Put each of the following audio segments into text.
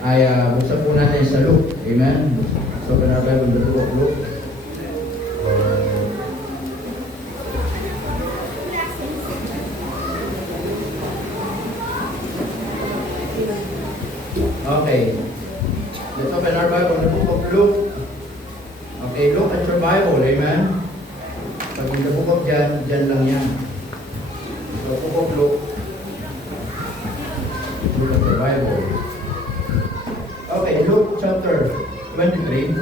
ay buksan po natin sa Luke. Amen? So, open our Bible, the book of Luke. Okay. Let's open our Bible, the book of Luke. Okay, look at your Bible. Amen? Pag in the book of John, dyan lang yan. So, book of Luke. Look at the Bible. Okay, Luke chapter 23.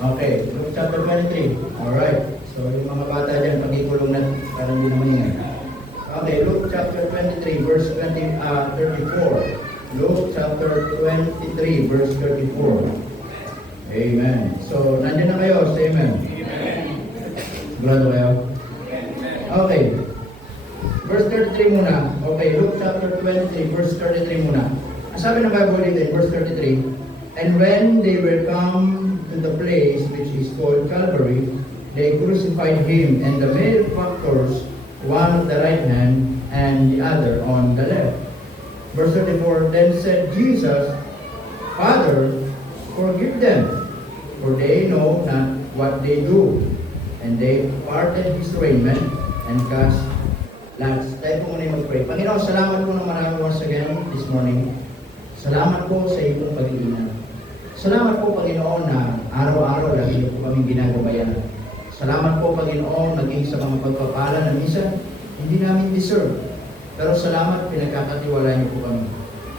Okay, Luke chapter 23. Alright. So, yung mga bata dyan, pag-ikulong na, para hindi naman ingay. Okay, Luke chapter 23, verse 34. Luke chapter 23, verse 34. Amen. So, nandiyan na kayo. Say amen. Amen. Glad kayo? Okay. Verse 33 muna. Okay, Luke chapter 23, verse 33 muna. Ang sabi ng Bible dito in verse 33, and when they were come to the place which is called Calvary, they crucified him and the malefactors, one on the right hand and the other on the left. Verse 34, then said Jesus, Father, forgive them, for they know not what they do. And they parted his raiment and cast lots. Tayo po muna yung mag-pray. Panginoon, salamat po ng marami once again this morning. Salamat po sa iyong pag-iingat. Salamat po, Panginoon, na araw-araw lagi niyo po kaming ginagabayan. Salamat po, Panginoon, naging sa mga pagpapala na minsan hindi namin deserve. Pero salamat, pinagkakatiwala niyo po kami.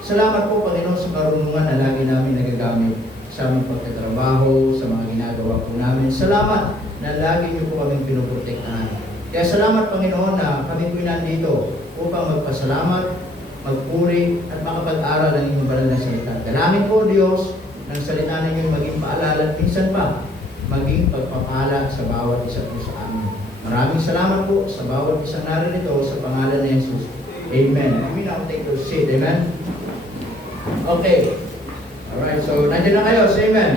Salamat po, Panginoon, sa karunungan na lagi namin nagagamit sa aming pagtatrabaho, sa mga ginagawa po namin. Salamat na lagi niyo po kaming pinoprotektahan. Kaya salamat, Panginoon, na kami po nandito upang magpasalamat, magpuri, at makapag-aral ng inyong banal na salita. Dalangin po, Diyos, ng salita ninyo maging paalala at minsan pa, maging pagpapala sa bawat isa po sa amin. Maraming salamat po sa bawat isang narinito sa pangalan ni Jesus. Amen. I mean, I'll take your seat. Amen? Okay. Alright, so nandiyan na kayo. Say amen.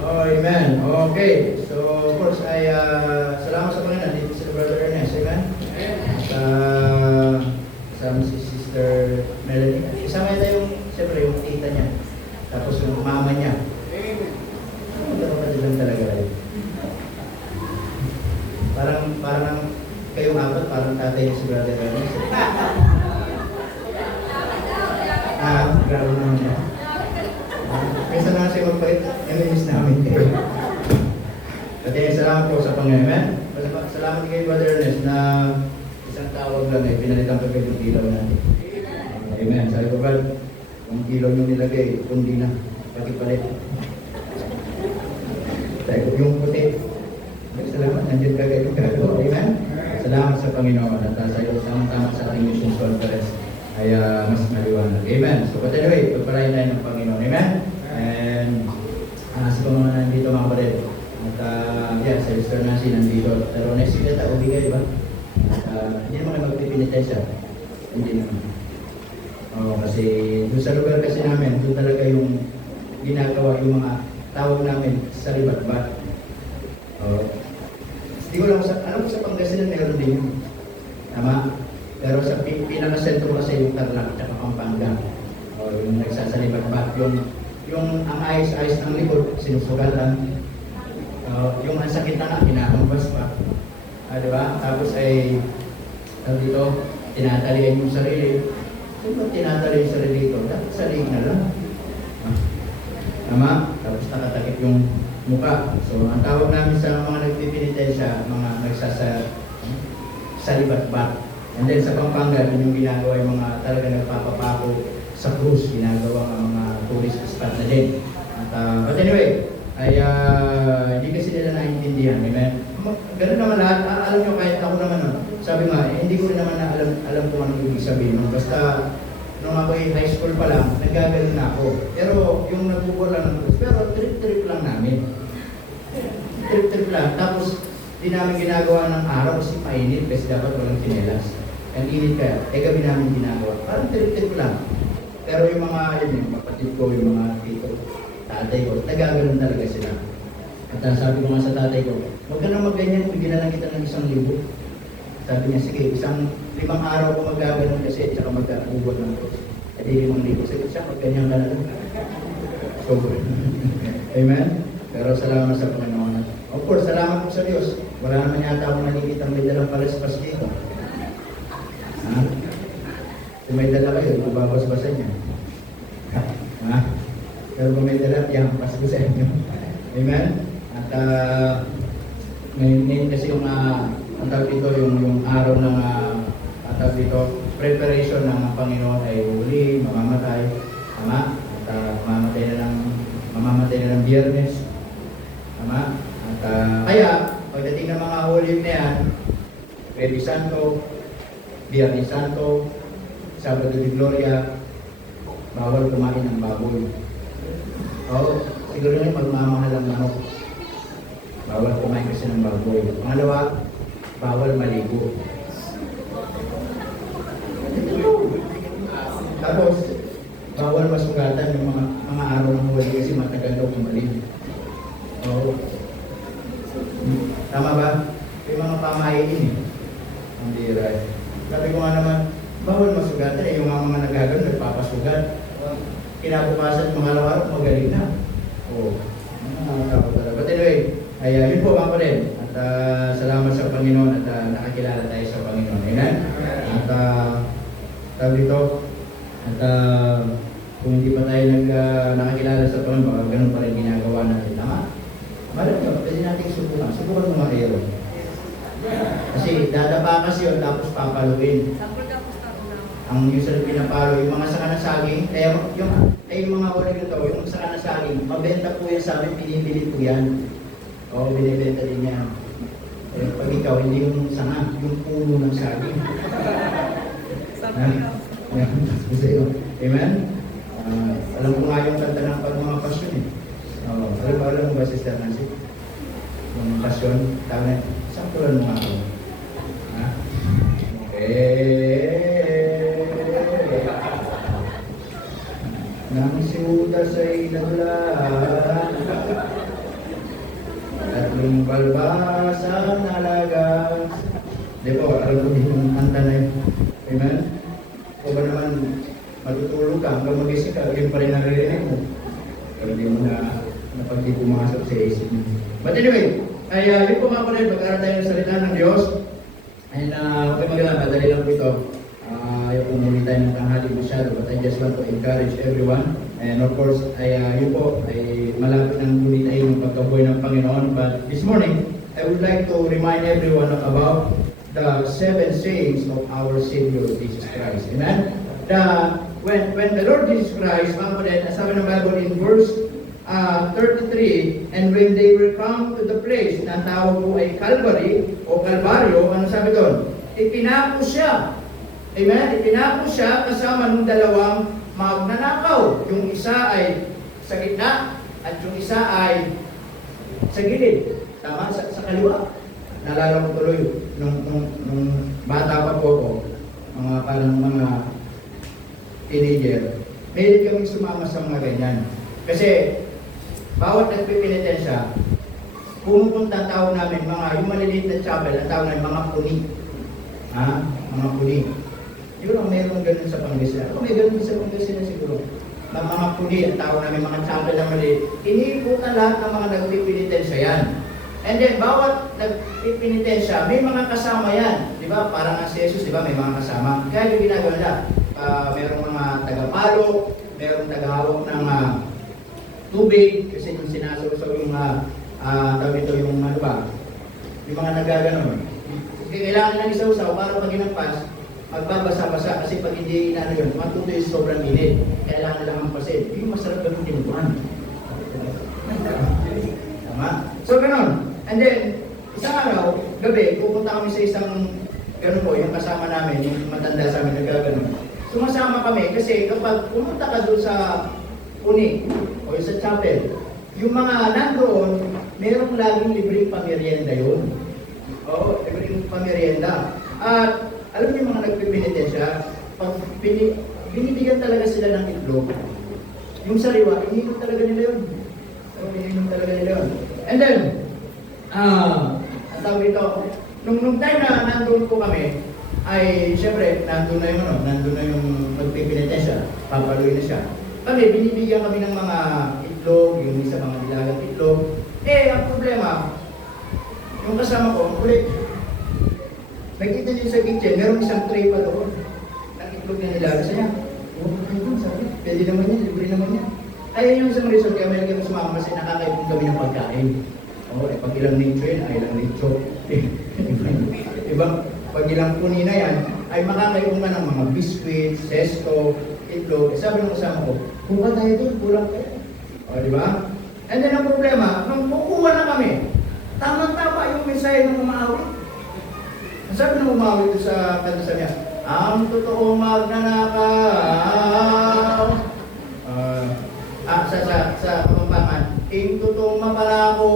Oh, amen. Okay. So, of course, ay salamat sa Panginoon. Dito si Brother Ernest. Amen? Kasama si Sister Melanie. Isama ito yung, siyempre, yung tita niya. Tapos yung mama niya. Ano ka lang talaga kayo? Parang kayong apat, parang tatay ni si Brother Ernest. Grabe naman niya. Kaysa na siya magpait, namimis namin kayo. At salamat po sa Panginoon. Salamat kay Brother Ernest na isang tawag lang ay pinalitan ko kayo yung ilaw natin. Amen. Sabi ko, Brad, yung ilaw nyo nilagay, kundi na. Pakipalit. Sabi ko, yung puti. Salamat, nandiyan ka kayo gagawa. Amen. Salamat sa Panginoon. At sa iyo, tama sa ating mission conference ay mas maliwanag. Amen. So, but anyway, pagpalain tayo ng Panginoon. Amen. And sa mga nandito mga kapatid. At sa Sister Nancy nandito. Pero next week ata, uwi kayo ba? Hindi naman kayo magpipinitensya. Hindi naman. Kasi doon sa lugar kasi namin, doon talaga yung ginagawa yung mga tawag namin sa ribat-bat. Hindi ko lang alam ko sa Pangasinan meron din yun. Tama? Pero sa pinaka-sentro kasi yung Tarlac at Pampanga. Yung nagsasalibat-bat. Yung ang ayos-ayos ng likod, sinusugatan. Yung ang sakit na nga, kinakambas pa. Diba? Tapos ay, dito, tinatalian yung sarili. Sino tinatali yung sarili dito? Dapat sarili na lang. Tama? Tapos nakatakip yung mukha. So, ang tawag namin sa mga nagpipinitensya, mga nagsasalibat-bat. And then sa Pampanga, yung ginagawa yung mga talaga nagpapapako sa cruise, ginagawa ng mga tourist spot na din. But anyway, ay hindi kasi nila naiintindihan. Amen? Ganun naman lahat. Alam nyo, kahit ako naman, sabi nga, hindi ko rin naman na alam kung ano ibig sabihin. Basta, nung ako high school pa lang, nagagaling na ako. Pero yung nagbubur lang ng cruise, pero trip-trip lang namin. Trip-trip lang. Tapos, di namin ginagawa ng araw kasi mainit kasi dapat walang kinelas. Ang init kaya, gabi namin ginagawa. Parang trip-trip lang. Pero yung mga, yung kapatid ko, yung mga tito, tatay ko, nagaganon talaga sila. At sabi ko nga sa tatay ko, huwag ka na magganyan, bigyan na lang kita ng 1,000. Sabi niya, sige, 5 araw ko magaganon kasi, tsaka mag-uubot ng cross. Hindi limang libo. Sige siya, pag ganyan ka na lang. So, amen? Pero salamat sa Panginoon. Of course, salamat po sa Diyos. Wala naman yata akong nakikita may dalang palaspas dito. Ha? Kung may dala kayo, babas-basan niya. Ha? Pero kung may dala, yampas ko sa inyo. Amen? At ngayon kasi yung ang tawag dito, yung araw ng ang tawag dito, preparation ng Panginoon ay huli, mamamatay. Tama? At mamamatay na ng Biyernes. Tama? At kaya, pagdating ng mga huli na yan, Pwede Santo, Biyernes Santo, Sabado de Gloria, bawal kumain ng baboy. O, siguro na magmamahal ang manok. Bawal kumain kasi ng baboy. Pangalawa, bawal maligo. Tapos, bawal masugatan yung mga araw ng huli kasi matagal daw kumain. O, tama ba? Yung mga pamahiin eh. Ang bira eh. Sabi ko nga naman, bawal masugatan eh. Yung mga nagagano, nagpapasugat. Kinabukasan mga araw-araw, magaling na. Oo. Nakakatawa talaga. But anyway, ay yun po mga ko rin. At salamat sa Panginoon at nakakilala tayo sa Panginoon. Amen? At tawag dito, at kung hindi pa tayo nakakilala sa Panginoon, baka ganun pa rin ginagawa natin. Tama? Malam nyo, pwede natin subukan. Subukan mo mga hero. Kasi dadapa kasi yun, tapos papaluin. Ang usually pinapalo, yung mga saka na saging, kaya yung mga ulit ito, yung saka na saging, mabenta po yan sa amin, pinibili po yan. Oo, binibenta din yan. Eh, pag ikaw, hindi yung sanga, yung puno ng saging. Amen? Alam ko nga yung kanta ng pag mga pasyon eh. Alam mo ba, Sister Nancy? Yung pasyon, tawag na, saktulan mo nga ako. Ha? Nang siutas ay naglaan, at yung balbasang nalagas. Di po, alam ko din yung kanta na yun. Amen? O ba naman, matutulog ka, hanggang magising ka, yun pa rin naririnig mo. Pero di mo na pag di pumasok sa isip mo. But anyway, ay yun po mga pala, pag-aaral tayo ng salita ng Diyos. And huwag kayo mag-alala, madali lang po ito. Yung umuli tayo ng tanghali masyado, but I just want to encourage everyone. And of course, ay yun po, ay malapit ng huli tayo ng pagkabuhay ng Panginoon. But this morning, I would like to remind everyone about the 7 sayings of our Savior Jesus Christ. Amen? When the Lord Jesus Christ, mga kapatid, sabi ng Bible in verse 33, and when they will come to the place na tawag po ay Calvary o Calvario, ano sabi doon? Ipinako siya. Amen? Ipinako siya kasama ng dalawang magnanakaw. Yung isa ay sa gitna at yung isa ay sa gilid. Tama? Sa kaliwa. Naalala ko tuloy nung bata pa po ako, parang mga teenager, mahilig kami sumama sa mga ganyan. Kasi bawat nagpipinitensya, pumupunta tao namin yung maliliit na chapel, ang tao namin mga puni. Mga puni. Siguro mayroong ganun sa Pangasinan. Ako may ganun sa Pangasinan siguro. Na mga puni, ang tao namin, mga chapel na maliit. Iniiputan lahat ng mga nagpipinitensya yan. And then, bawat nagpipinitensya, may mga kasama yan. Di ba? Parang si Jesus, di ba? May mga kasama. Kaya yung ginagawa nila, mayroong mga tagapalo, mayroong tagahawak ng tubig, kasi yung sinasaw-saw yung tawag ito yung ano ba, yung mga nagaganon. Kailangan lang isaw-saw para pag ginampas, magbabasa-basa kasi pag hindi na yun, matuto yung sobrang init. Kailangan lang ang pasin. Yung masarap ganun tinutuan. Tama? So ganon. And then, isang araw, gabi, pupunta kami sa isang ganun po, yung kasama namin, yung matanda sa amin nagaganon. Sumasama kami kasi kapag pumunta ka doon sa uni o sa chapel, yung mga nandoon, mayroong laging libreng pamerienda yun. Oo, libreng pamerienda. At alam niyo mga nagpipinitensya, pag binibigyan talaga sila ng itlog, yung sariwa, ininom talaga nila yun. Ininom talaga nila yun. And then, ang tawag ito, nung time na nandun po kami, ay siyempre, nandun na yung magpipilitin siya, papaluin na siya. Kami, binibigyan kami ng mga itlog, yung isa mga nilagang itlog. Ang problema, yung kasama ko, ang kulit. Nakita niyo sa kitchen, meron isang tray pa doon. Ng itlog na nilaga sa niya. Sabi, pwede naman yan, libre naman yan. Ayun yung isang reason kaya may lagay mo sa mama kasi nakakaipon kami ng pagkain. Pag ilang nicho yun, ay ilang nicho. Ibang, pag ilang punina yan, ay makakaipon ka ng mga biscuit, sesto, itlog. Sabi ng kasama ko, kuha tayo doon, kulang tayo. Di ba? And then ang problema, nung kukuha na kami, tama-tama yung mensahe ng umawit. Sabi ng umawit sa kanta niya, ang totoo magnanakaw. Sa pamampangan, ing totoo mapanako.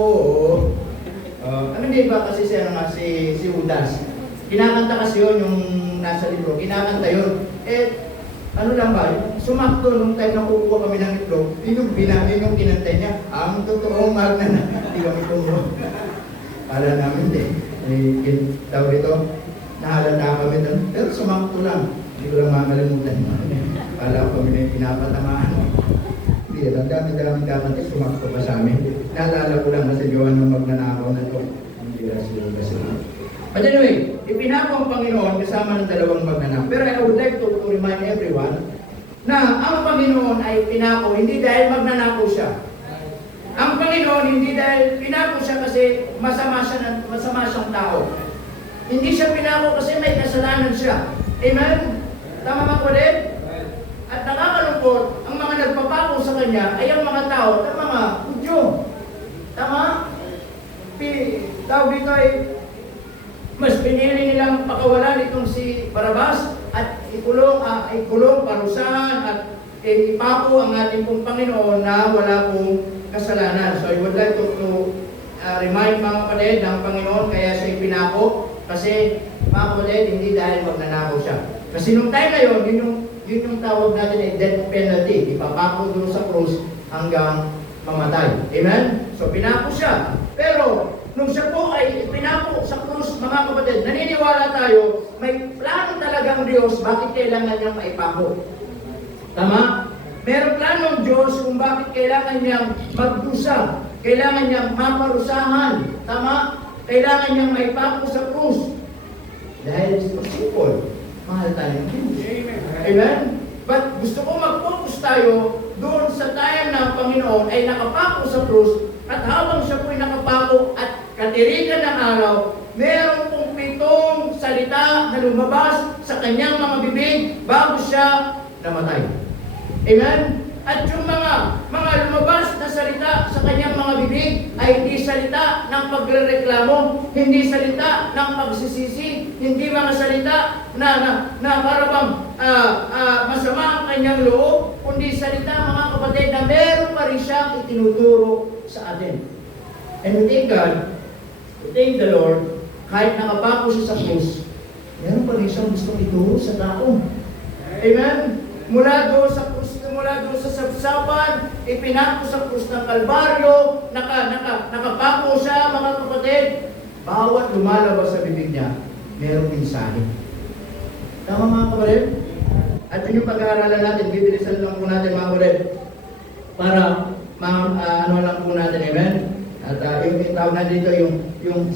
Hindi ba kasi siya nga si Judas? Kinakanta kasi yun yung nasa libro, kinakanta yun. Ano lang ba, sumakto nung time na kukuha kami ng itlog, yun yung kinantay niya, ang totoong magnanakaw. Hindi kami kumuha. Kala namin tawag ito, nahalata kami doon. Pero sumakto lang. Hindi ko lang makalimutan. Kala ko kami na pinapatamaan. Hindi, ang dami-daming kakante, sumakto pa sa amin. Naalala ko lang kasi gawa ng magnanakaw na ito. Hindi kasi. But anyway, ipinako ang Panginoon kasama ng dalawang magnanakaw. Pero I would like to remind everyone na ang Panginoon ay pinako hindi dahil magnanakaw siya. Ang Panginoon hindi dahil pinako siya kasi masama siyang tao. Hindi siya pinako kasi may kasalanan siya. Amen? Tama ba ko rin? At nakakalungkot, ang mga nagpapako sa kanya ay ang mga tao at ang mga Hudyo. Tama? Tawag dito ay mas pinili nilang pakawalan itong si Barabas at ikulong, parusahan at ipako ang ating pong Panginoon na wala pong kasalanan. So I would like to remind mga kapatid ng Panginoon kaya siya ipinako kasi mga kapatid hindi dahil magnanakaw siya. Kasi nung time na yun yung tawag natin ay death penalty. Ipapako doon sa krus hanggang mamatay. Amen? So pinako siya. Pero nung siya po ay pinako sa krus, mga kapatid, naniniwala tayo, may plano talagang Diyos bakit kailangan niyang maipako. Tama? Meron plano ng Diyos kung bakit kailangan niyang magdusa, kailangan niyang maparusahan. Tama? Kailangan niyang maipako sa krus. Dahil simple, mahal tayo ng Diyos. Amen? But gusto ko mag-focus tayo doon sa time na ang Panginoon ay nakapako sa krus at habang siya po'y nakapako at katirikan ng araw, meron pong 7 salita na lumabas sa kanyang mga bibig bago siya namatay. Amen? At yung mga lumabas na salita sa kanyang mga bibig ay hindi salita ng pagrereklamo, hindi salita ng pagsisisi, hindi mga salita na parang masama ang kanyang loob, kundi salita mga kapatid na meron pa rin siyang itinuturo sa atin. And we thank the Lord, kahit nakapako siya sa krus, meron pa rin siyang gustong ituro sa tao. Amen? Mula doon sa sabsaban, ipinako sa krus ng Kalbaryo, nakapako siya, mga kapatid. Bawat lumalabas sa bibig niya, merong mensahe. Tama mga kapatid? At yun yung pag-aaralan natin, bibilisan lang po natin mga kapatid, para ano lang po natin, amen? At yung tawag na dito, yung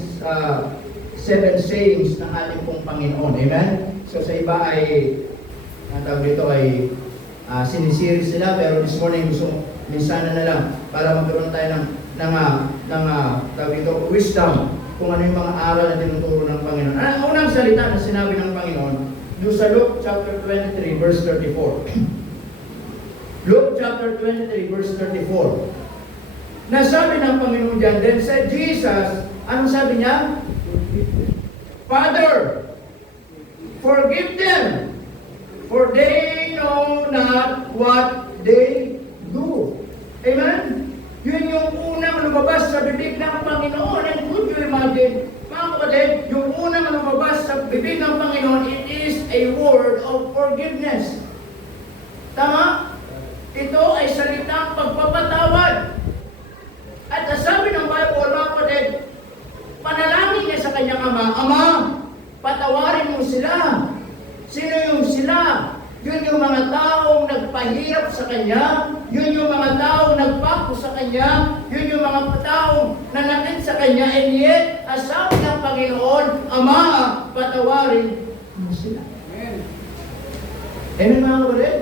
7 sayings ng ating pong Panginoon, amen? So sa iba ay ang tawag dito ay sinisiris sila, pero this morning gusto minsana na lang para magkaroon tayo ng tawag dito, wisdom kung ano yung mga aral na tinuturo ng Panginoon. Ang unang salita na sinabi ng Panginoon doon sa Luke chapter 23 verse 34. Luke chapter 23 verse 34. Nasabi ng Panginoon dyan, then said Jesus, anong sabi niya? Father, forgive them, for they know not what they do. Amen? Yun yung unang lumabas sa bibig ng Panginoon. And could you imagine, mga kapatid, yung unang lumabas sa bibig ng Panginoon, it is a word of forgiveness. Tama? Ito ay salitang pagpapatawad. At sabi ng Bible, mga kapatid, panalangin niya sa kanyang ama, Ama, patawarin mo sila. Sino yung sila? Yun yung mga tao Kanya, yun yung mga taong nagpako sa Kanya, yun yung mga taong nanakit sa Kanya, and yet, asabi ng Panginoon, Ama, patawarin mo sila. Amen mga kapatid?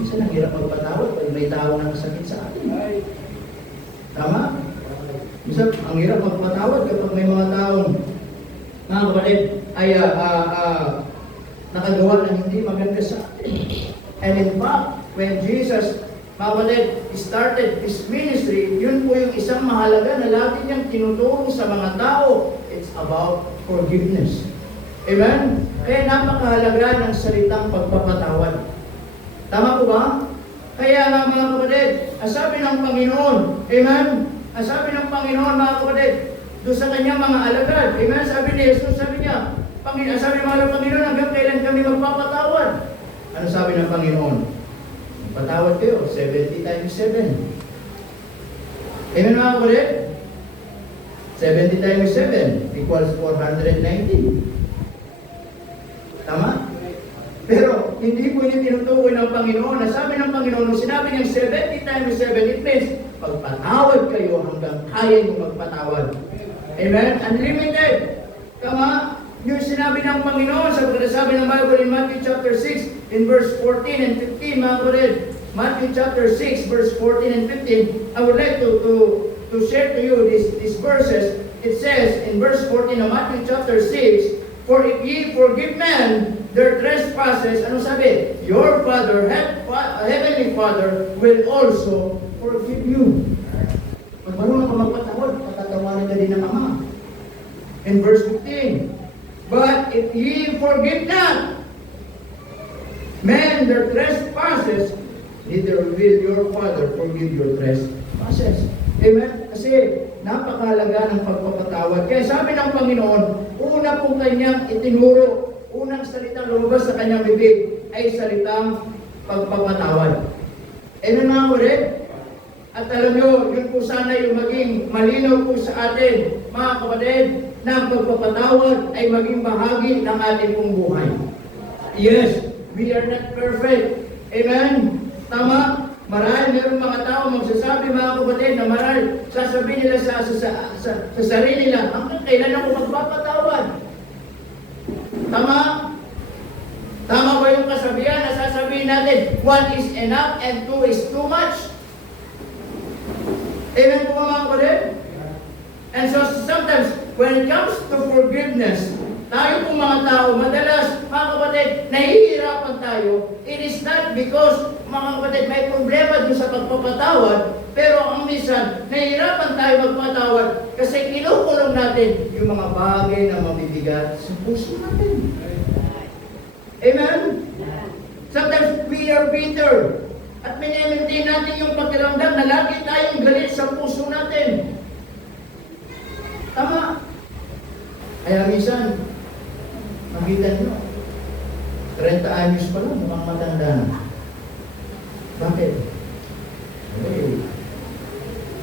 Minsan ang hirap magpatawad pag may tao na kasakit sa atin. Tama? Minsan ang hirap magpatawad kapag may mga taong mga kapatid ay nakagawa ng hindi maganda sa atin. And in fact, when Jesus, mga kapatid, started His ministry, yun po yung isang mahalaga na lagi niyang tinuturo sa mga tao. It's about forgiveness. Amen? Kaya napakahalaga ng salitang pagpapatawad. Tama po ba? Kaya nga mga kapatid, sabi ng Panginoon, amen? Sabi ng Panginoon mga kapatid, doon sa kanyang mga alagad, amen? Sabi ni Jesus, sabi niya, sabi ng Panginoon, hanggang kailan kami magpapatawad? Ano sabi ng Panginoon? Patawad kayo, 70 times 7. Amen mga kapatid? 70 times 7 equals 490. Tama? Pero hindi po yung tinutukoy ng Panginoon. Nasabi ng Panginoon, nung sinabi niyang 70 times 7, it means pagpatawad kayo hanggang kaya niyo magpatawad. Amen? Unlimited. Tama? Yung sinabi ng Panginoon, sabi ng Bible in Matthew chapter 6, in verse 14 and 15, mga kapatid. Matthew chapter 6, verse 14 and 15, I would like to share to you these verses. It says in verse 14 of Matthew chapter 6, For if ye forgive men their trespasses, ano sabi? Your Father, Heavenly Father, will also forgive you. Pag marunong ka magpatawad, patatawarin ka din ng Ama. In verse 15, But if ye forgive not men their trespasses, neither will your Father forgive your trespasses. Amen? Kasi napakahalaga ng pagpapatawad. Kaya sabi ng Panginoon, una pong kanyang itinuro, unang salitang lumabas sa kanyang bibig ay salitang pagpapatawad. Amen mga kapatid? At alam nyo, yun po sana yung maging malinaw po sa atin, mga kapatid, na ang pagpapatawad ay maging bahagi ng ating pong buhay. Yes, we are not perfect. Amen? Tama? Marahil mayroong mga tao magsasabi, mga kapatid, na marahil sasabihin nila sa sarili nila, hanggang kailan ako magpapatawad? Tama? Tama ba yung kasabihan na sasabihin natin, 1 is enough and 2 is too much? Amen po mga kapatid? And so sometimes, when it comes to forgiveness, tayo pong mga tao, madalas, mga kapatid, nahihirapan tayo. It is not because, mga kapatid, may problema dun sa pagpapatawad, pero ang minsan, nahihirapan tayo magpatawad kasi kinukulong natin yung mga bagay na mabibigat sa puso natin. Amen? Sometimes, we are bitter. At minimintin natin yung pakiramdam na lagi tayong galit sa puso natin. Tama? Kaya minsan, makita nyo, 30 anyos pa lang, mukhang matanda na. Bakit? Okay.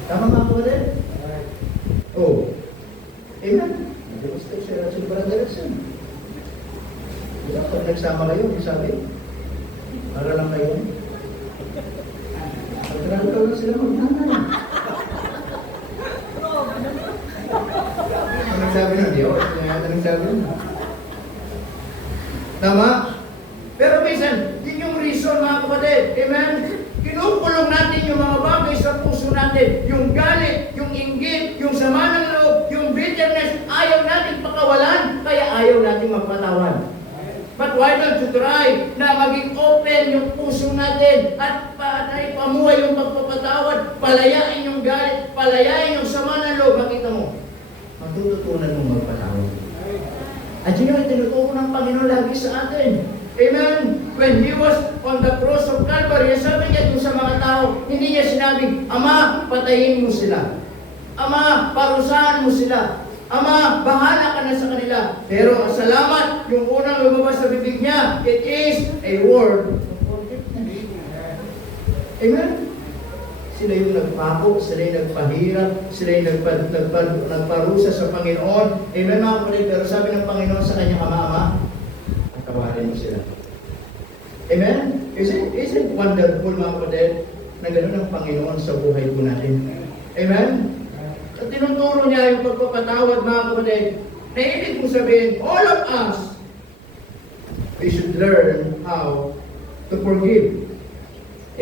Tama nga po rin? Oh. Amen. Gusto siya sa brotherson. Pag nagsama kayo, sabi, para lang kayo. Pagkaraan ka lang sila magtanay. Anong sabi nun? Di ako. Anong sabi nun? Tama? Pero minsan, yun yung reason mga kapatid. Amen? Kinukulong natin yung mga bagay sa puso natin. Yung galit, yung inggit, yung sama ng loob, yung bitterness, ayaw natin pakawalan, kaya ayaw natin magpatawad. But why don't you try na maging open yung puso natin at pamuhay yung pagpapatawad, palayain yung galit, palayain yung sama ng loob. Makita mo, matututunan mong magpatawad. At yun yung tinuturo ng Panginoon lagi sa atin. Amen? When He was on the cross of Calvary, sabi niya dun sa mga tao, hindi niya sinabing, Ama, patayin mo sila. Ama, parusahan mo sila. Ama, bahala ka na sa kanila. Pero salamat, yung unang lumabas sa bibig niya, it is a word of forgiveness. Amen? Sila yung nagpako, sila yung nagpahirap, sila yung nagparusa sa Panginoon. Amen mga kapatid, pero sabi ng Panginoon sa kanyang ama-ama, patawarin mo sila. Amen? Isn't wonderful mga kapatid na gano'n ang Panginoon sa buhay po natin? Amen? At tinuturo niya yung pagpapatawad mga kapatid. Na ibig kong sabihin, all of us, we should learn how to forgive.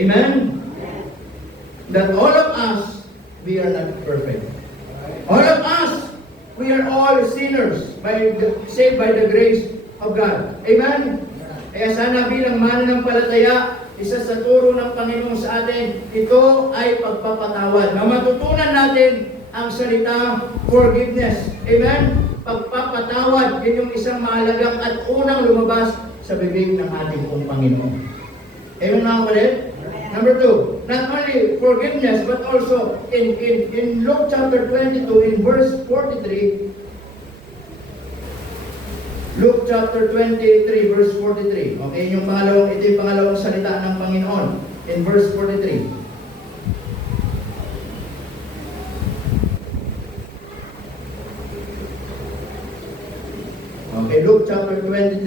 Amen? That all of us, we are not perfect. All of us, we are all sinners, saved by the grace of God. Amen? Kaya sana bilang mananampalataya, isa sa turo ng Panginoon sa atin, ito ay pagpapatawad. Na matutunan natin ang salita forgiveness. Amen? Pagpapatawad, yun yung isang mahalagang at unang lumabas sa bibig ng ating pong Panginoon. Amen mga kapatid? Number 2, not only forgiveness, but also in Luke chapter 22, in verse 43, Luke chapter 23, verse 43. Okay, ito yung pangalawang salita ng Panginoon. In verse 43. Okay, Luke chapter 23,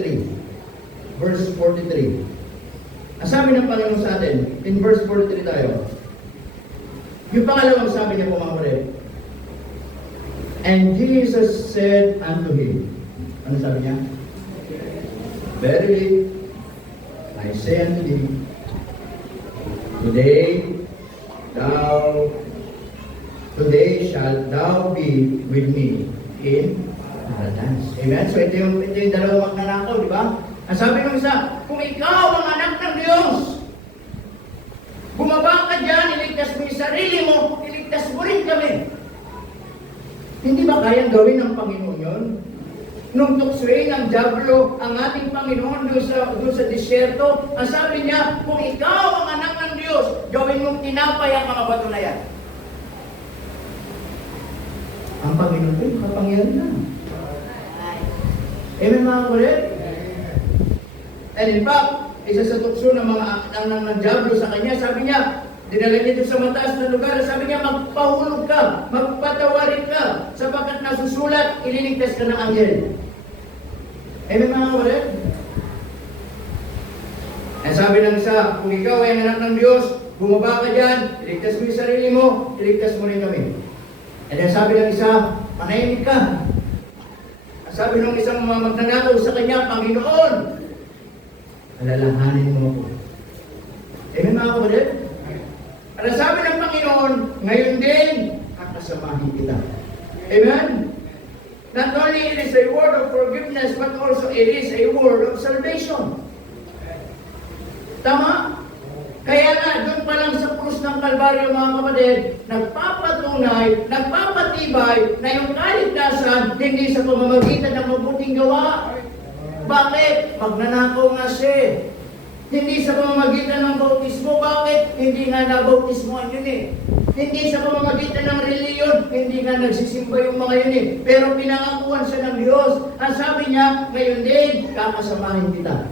verse 43. Ang sabi ng Panginoon sa atin, in verse 43 tayo. Yung pangalawang sabi niya po mga kapatid. And Jesus said unto him, ano sabi niya? Verily, I say unto thee, today shalt thou be with me in paradise. Amen? So ito yung dalawang magnanakaw, di ba? Ang sabi ng isa, kung ikaw ang anak ng Diyos, bumaba ka dyan, iligtas mo yung sarili mo, iligtas mo rin kami. Hindi ba kayang gawin ng Panginoon yun? Nung tuksuin ng Diablo ang ating Panginoon doon sa disyerto, ang sabi niya, kung ikaw ang anak ng Diyos, gawin mong tinapay ang mga bato na yan. Ang Panginoon ko, kapangyarihan na. Amen mga kapatid? And in fact, isa sa tukso ng mga ng Diablo sa kanya, sabi niya, dinala niya ito sa mataas na lugar, sabi niya, magpahulog ka, magpatawarin ka, sapagkat nasusulat, ililigtas ka ng anghel. Amen mga kapatid? And sabi ng isa, kung ikaw ay anak ng Diyos, bumaba ka dyan, iligtas mo yung sarili mo, iligtas mo rin kami. And then sabi ng isa, manahimik ka. Ang sabi ng isang magnanakaw sa kanya, Panginoon, alalahanin mo ako. Amen mga kapatid? At sabi ng Panginoon, ngayon din, kakasamahin kita. Amen? Not only it is a word of forgiveness, but also it is a word of salvation. Tama? Kaya nga, doon pa lang sa krus ng Kalbaryo mga kapatid, nagpapatunay, nagpapatibay na yung kaligtasan hindi sa pamamagitan ng mabuting gawa. Bakit? Magnanakaw nga siya. Hindi sa pamamagitan ng bautismo. Bakit? Hindi nga nabautismoan yun eh. Hindi sa pamamagitan ng reliyon. Hindi nga nagsisimba yung mga yun eh. Pero pinangakuan siya ng Diyos. Ang sabi niya, ngayon din, kakasamahin kita.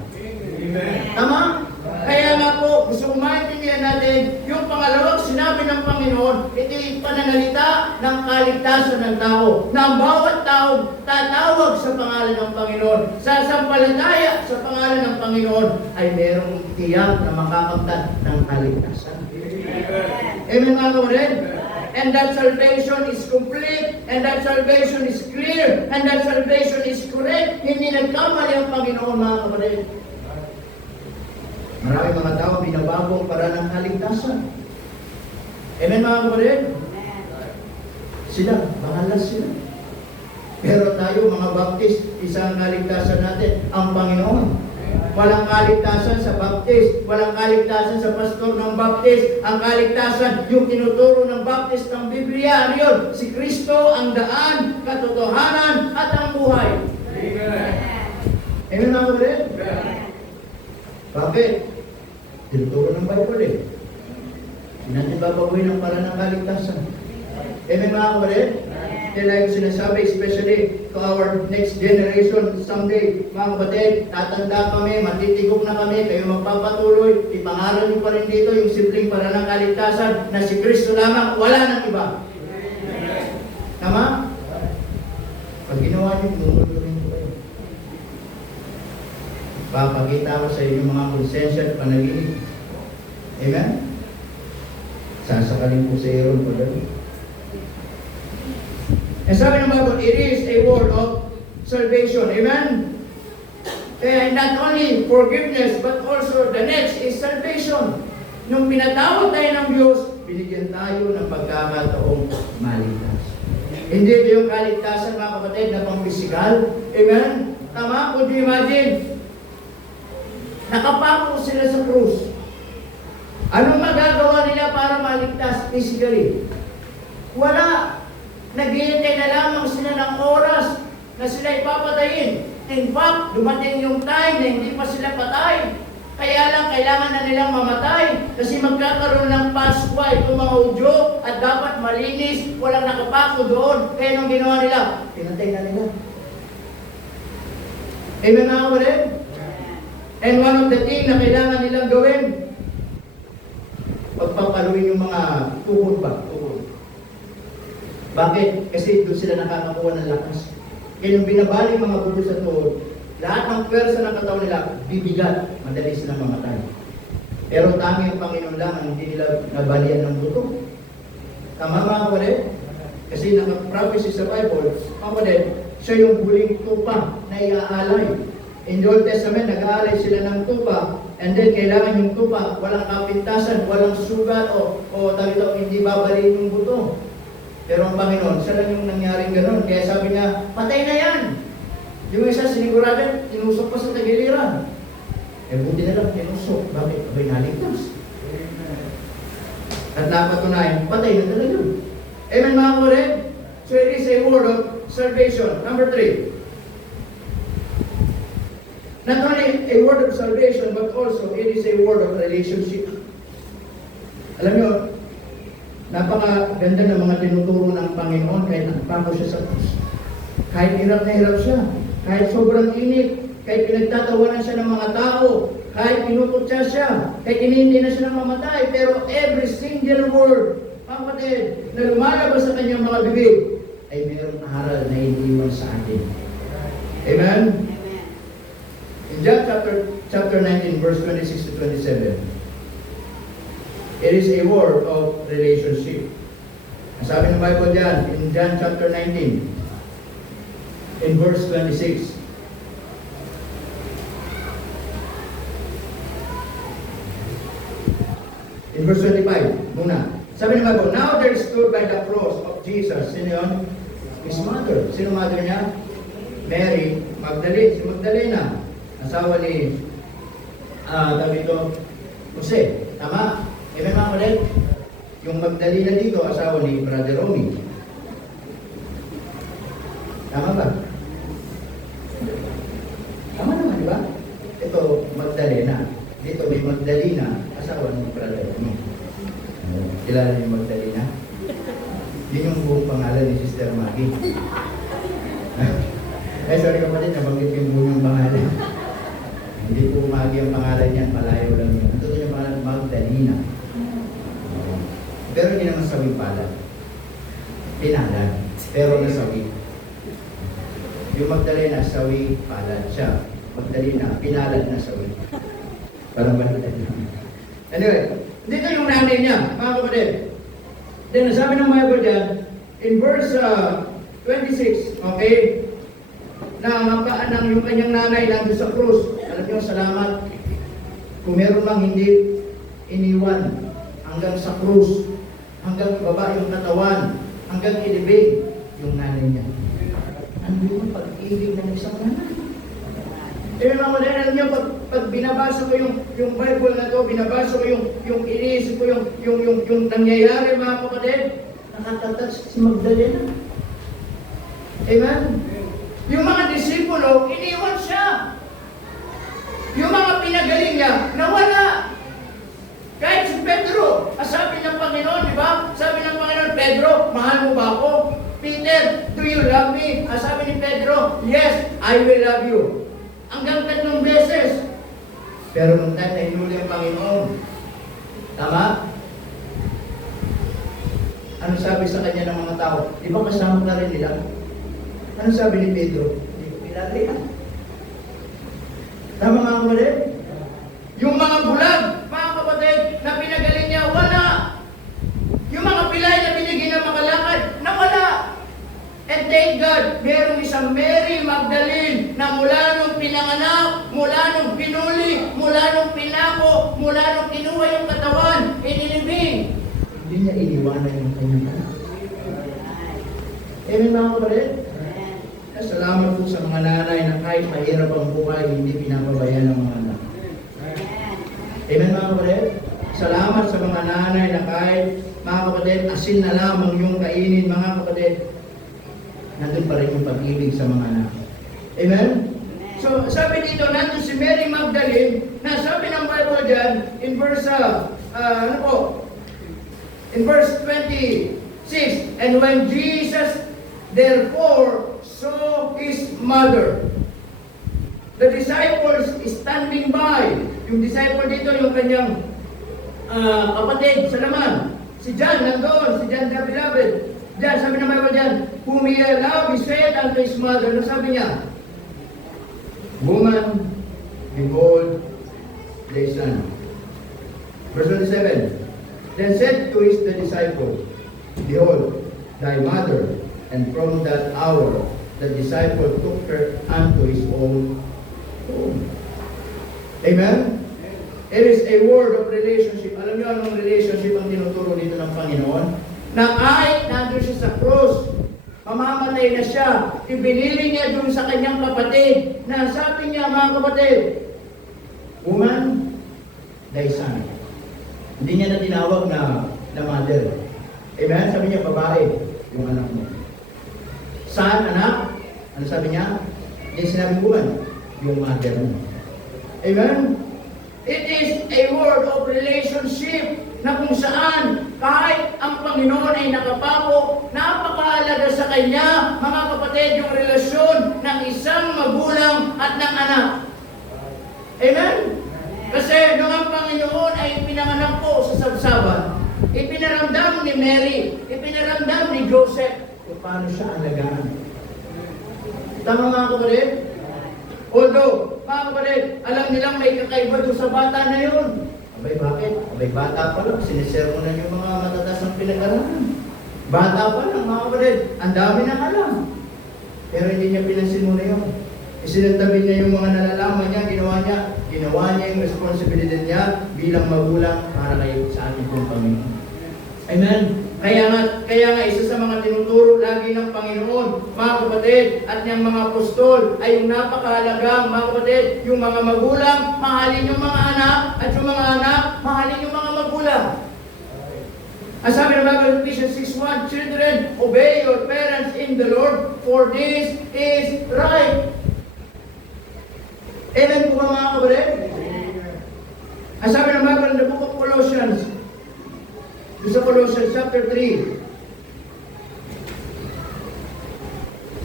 Amen. Tama? Kaya nga po, gusto kong maintindihan natin, yung pangalawang sinabi ng Panginoon, ito yung pananalita ng kaligtasan ng tao. Na ang bawat tao tatawag sa pangalan ng Panginoon. Sasampalataya sa pangalan ng Panginoon ay merong tiyak na makakamtan ng kaligtasan. Amen mga kapatid? And that salvation is complete, and that salvation is clear, and that salvation is correct. Hindi nagkamali ang Panginoon mga kapatid. Maraming mga tao binabago para ng kaligtasan. Amen mga kapatid? Sila, bahala sila. Pero tayo mga Baptist, isang kaligtasan natin, ang Panginoon. Walang kaligtasan sa Baptist, walang kaligtasan sa pastor ng Baptist. Ang kaligtasan, yung tinuturo ng Baptist ng Biblia, ano yun? Si Kristo ang daan, katotohanan, at ang buhay. Amen. Amen mga kapatid? Bakit? Tinuturo ng Bible eh. Hindi natin babaguhin ang paraan ng kaligtasan. Amen mga kapatid? Kaya like sinasabi, especially to our next generation someday, mga kapatid, tatanda kami, matitigok na kami, kayo magpapatuloy, ipangaral nyo pa rin dito yung simpleng paraan ng kaligtasan na si Kristo lamang, wala nang iba. Tama? Pag ginawa nyo, tinulog rin ko kayo. Papakita ko sa inyo mga konsensya at panaginip. Amen? Sasakalin po sa Aaron pagdating. And sabi ng Bible, it is a word of salvation. Amen? And not only forgiveness, but also the next is salvation. Nung pinatawag tayo ng Diyos, binigyan tayo ng pagkakataong maligtas. Hindi ito yung kaligtasan, mga kapatid, na pang-physical. Amen? Tama? Could you imagine? Nakapako sila sa krus. Anong magagawa nila para maligtas physically? Wala. Naghihintay na lamang sila ng oras na sila ipapatayin. In fact, dumating yung time na hindi pa sila patay. Kaya lang, kailangan na nilang mamatay kasi magkakaroon ng Paskwa itong mga Hudyo at dapat malinis, walang nakapako doon. Kaya nung ginawa nila, pinatay na nila. Amen mga kapatid? And one of the things na kailangan nilang gawin, pagpapaluin yung mga tuhod ba? Tuhod. Bakit? Kasi doon sila nakakakuha ng lakas. Kaya yung binabali mga buto sa tuhod, lahat ng pwersa ng katawan nila, bibigat, madali silang mamatay. Pero tanging ang Panginoon lang ang hindi nila nabalian ng buto. Tama mga kapatid? Kasi naka-prophecy sa Bible, mga kapatid, siya yung huling tupa na iaalay. In the Old Testament, nag-aalay sila ng tupa, and then kailangan yung tupa, walang kapintasan, walang sugat, o talito, hindi babaliin yung buto. Pero ang Panginoon, siya lang yung nangyaring gano'n. Kaya sabi niya, patay na yan. Yung isa, sinigurado, tinusok pa sa tagiliran. Eh, buti na lang, tinusok. Bakit? Abay, naligtas. At napatunayan, patay na talaga. Amen, mga kapatid? So it is a word of salvation. Number 3. Not only a word of salvation, but also it is a word of relationship. Alam niyo, napakaganda ng mga tinuturo ng Panginoon kahit nakapako siya sa krus. Kahit hirap na hirap siya, kahit sobrang init, kahit pinagtatawanan siya ng mga tao, kahit pinuputsa siya, kahit inindi na siya ng mamatay, pero every single word, kapatid, na lumalabas sa kanyang mga bibig, ay mayroong aral na iniwan sa atin. Amen? In John chapter 19, verse 26 to 27, it is a word of relationship. Ang sabi ng Bible dyan, in John chapter 19, in verse 26, in verse 25, muna. Sabi ng Bible, now there stood by the cross of Jesus, sino yun? His mother. Sino mother niya? Mary Magdalene. Si Magdalena, asawa ni, Jose. Tama? Amen mga kapatid? Yung Magdalena dito, asawa ni Brother Romy. Tama ba? Tama naman, di ba? Ito, Magdalena. Dito may Magdalena, asawa ni Brother Romy. Kilala niyo Magdalena? Yun yung buong pangalan ni Sister Maggie. Sorry kapatid, nabanggit yung buong pangalan. Hindi po Maggie ang pangalan niyan, malayo lang yun. Ito yung pangalan Magdalena. Pero hindi naman sawi pala. Pinalan. Pero nasawi. Yung Magdalena, sawi pala siya. Magdalena, pinalan na sawi. Parang balitan lang. Anyway, dito yung nanay niya, mga kapatid. Then, sabi ng Bible dyan, in verse 26, okay, na makaanang yung kanyang nanay nandun sa krus. Alam niyo, salamat. Kung meron lang hindi iniwan hanggang sa krus, hanggang baba yung katawan, hanggang ilibig yung nanay niya. Ano yung pag-ibig ng isang nanay? Eh mga alam niyo, pag binabasa ko yung Bible na to, binabasa ko yung iniisip ko, yung nangyayari mga kapatid, nakatatas si Magdalena. Amen? Yung mga disipulo, iniwan siya. Yung mga pinagaling niya, nawala. Kahit si Pedro, sabi ng Panginoon, di ba? Sabi ng Panginoon, Pedro, mahal mo ba ako? Peter, do you love me? Sabi ni Pedro, yes, I will love you. Hanggang 3 beses. Pero nung time na hinuli ang Panginoon, tama? Ano sabi sa kanya ng mga tao? Di ba kasama na rin nila? Ano sabi ni Pedro? Hindi ko kilala yan. Tama mga kapatid? Yung mga bulag, mga kapatid, na pinagaling niya, wala. Yung mga pilay na binigyan ng makalakad, nawala. And thank God, merong isang Mary Magdalene na mula nung pinanganak, mula nung pinuli, mula nung pinako, mula nung kinuha yung katawan, inilibing. Hindi niya iniwanan yung kanyang anak. Amen mga kapatid? Salamat po sa mga nanay na kahit mahirap ang buhay, hindi pinapabayaan ng mga anak. Amen mga kapatid? Salamat sa mga nanay na kahit, mga kapatid, asin na lamang yung kainin, mga kapatid, nandun pa rin yung pag-ibig sa mga anak. Amen? So, sabi dito, nandun si Mary Magdalene, na sabi ng Bible dyan, in verse, in verse 26, and when Jesus therefore saw his mother, the disciples standing by, yung disciple dito, yung kanyang kapatid sa laman, si John nandun, si John the Beloved, diyan, sabi ng Bible dyan, whom he loved, he said unto his mother, ano sabi niya? Woman, behold thy son. Verse 27, then said to the disciple, behold, thy mother, and from that hour, the disciple took her unto his own home. Amen? It is a word of relationship. Alam niyo anong relationship ang tinuturo dito ng Panginoon? Na kahit nandun siya sa cross, mamamatay na siya, ibinili niya dun sa kanyang kapatid, na sabi niya, mga kapatid, woman, thy son. Hindi niya na tinawag na mother. Amen? Sabi niya, babae, yung anak mo. Son, anak, ano sabi niya? Hindi sinabi woman, yung mother mo. Amen? It is a word of relationship na kung saan kahit ang Panginoon ay nakapako, napakahalaga sa Kanya, mga kapatid, yung relasyon ng isang magulang at ng anak. Amen? Kasi nung ang Panginoon ay pinanganak po sa sabsaban, ipinaramdam ni Mary, ipinaramdam ni Joseph kung paano siya alagaan. Tama mga kapatid? Although, mga kapatid, alam nilang may kakaiba doon sa bata na yun. Abay, bakit? Abay, bata pa lang. Sinisermo na yung mga matatas ng pinag-aralan. Bata pa lang, mga kapatid. Ang dami nang alam. Pero hindi niya pinansin mo na yun. Isinantabi niya yung mga nalalaman niya, ginawa niya yung responsibilidad niya bilang magulang para kayo sa ating pong Panginoon. Amen? Kaya nga isa sa mga tinuturo lagi ng Panginoon, mga kapatid, at niyang mga apostol ay yung napakahalagang, mga kapatid, yung mga magulang, mahalin yung mga anak, at yung mga anak, mahalin yung mga magulang. Ang sabi ng Bible, Ephesians 6:1, children, obey your parents in the Lord, for this is right. Amen po ba mga kapatid? Ang sabi ng Bible in the book of Colossians, sa Colossians chapter 3.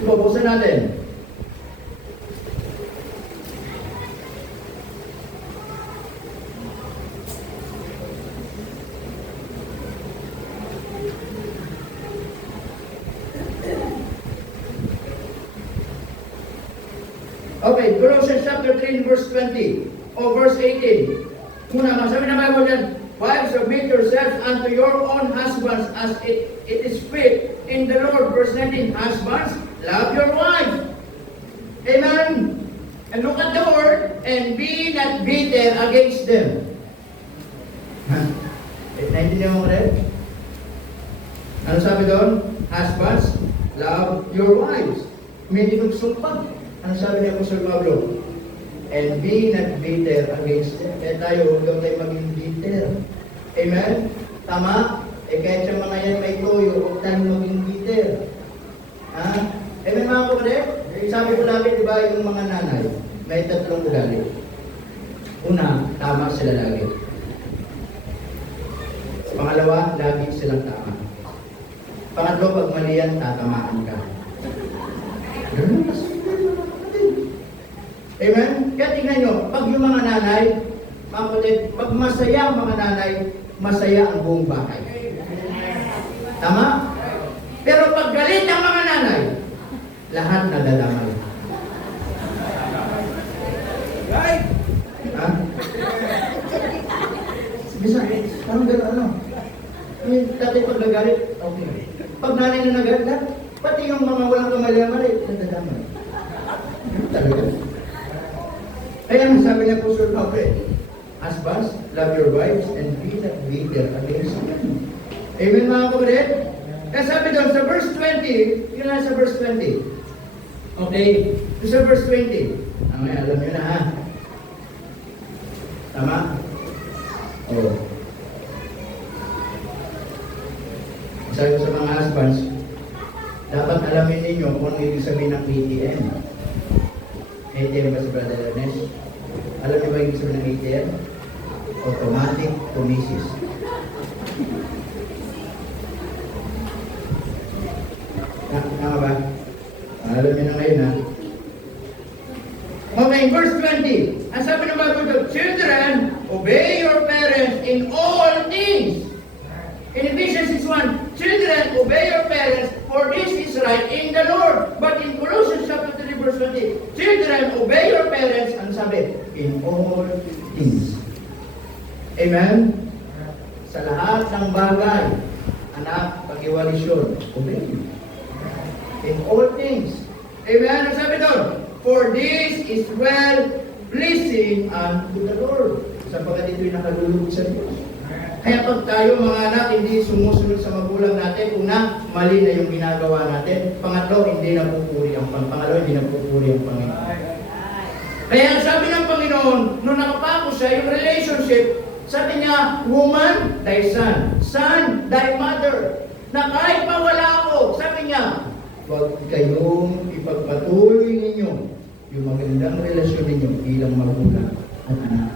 Buksan natin. Okay, Colossians chapter 3 verse 20 o verse 18. Muna, masabi na Bible dyan, wives, submit yourselves unto your own husbands as it is fit in the Lord. Verse 19, husbands, love your wife. Amen. And look at the word, and be not bitter against them. Naintindihan mo rin? Ano sabi doon? Husbands, love your wives. May tinugsumpa. Ano sabi ni Apostol Pablo? And be not bitter against them. Kaya tayo, huwag daw tayo maging bitter. Amen? Tama? Kahit sa mga yan may toyo, huwag tayo maging bitter. Ha? Amen mga kapatid? Sabi ko lagi, di ba, yung mga nanay, may tatlong ugali. Una, tama sila lagi. Pangalawa, lagi silang tama. Pangatlo, pag mali yan, tatamaan ka. Ganun kasi. Amen? Kaya tingnan nyo, pag yung mga nanay, mga kapatid, pag masaya ang mga nanay, masaya ang buong bahay. Tama? Pero pag galit ang mga nanay, lahat nadadamay. Right? Bisa, parang gano'n ano. Yung tatay pag nagalit, okay. Pag nanay na nagalit, pati yung mga walang kamali-mali, nagdadamay. Talaga. Kaya ang sabi niya po, Sir Papa, husbands, love your wives and be not bitter against them. Amen mga kapatid? Kaya sabi doon sa verse 20, yun na sa verse 20. Okay? Sa verse 20. Alam nyo na ha? Tama? Oo. Sabi ko sa mga husbands, dapat alamin ninyo kung ano ibig sabihin ng ATM. ATM ba sa Brother Ernest? Alam niyo ba ibig sabihin ng ATM? Automatic Tomesis. Tama ba? Alam niyo na ngayon ha? Okay, verse 20. Ang sabi ng Bible, children, obey your parents in all things. In Ephesians 6:1, children, obey your parents, for this is right in the Lord. But in Colossians chapter 3, verse 20, children, obey your parents, ang sabi, in all things. Amen? Sa lahat ng bagay, anak, pag-iwalisyon, obey. In all things. Amen? Ang sabi doon, for this is well pleasing unto the Lord. Sapagkat ito'y nakalulugod sa Diyos. Kaya pag tayo mga anak hindi sumusunod sa magulang natin, una, mali na yung ginagawa natin. Pangatlo, hindi napupuri ang Panginoon. Kaya sabi ng Panginoon, nung nakapako siya, yung relationship, sabi niya, woman, thy son, thy mother. Na kahit pa wala ako, sabi niya, huwag kayong ipagpatuloy ninyo yung magandang relasyon ninyo bilang magulang at anak.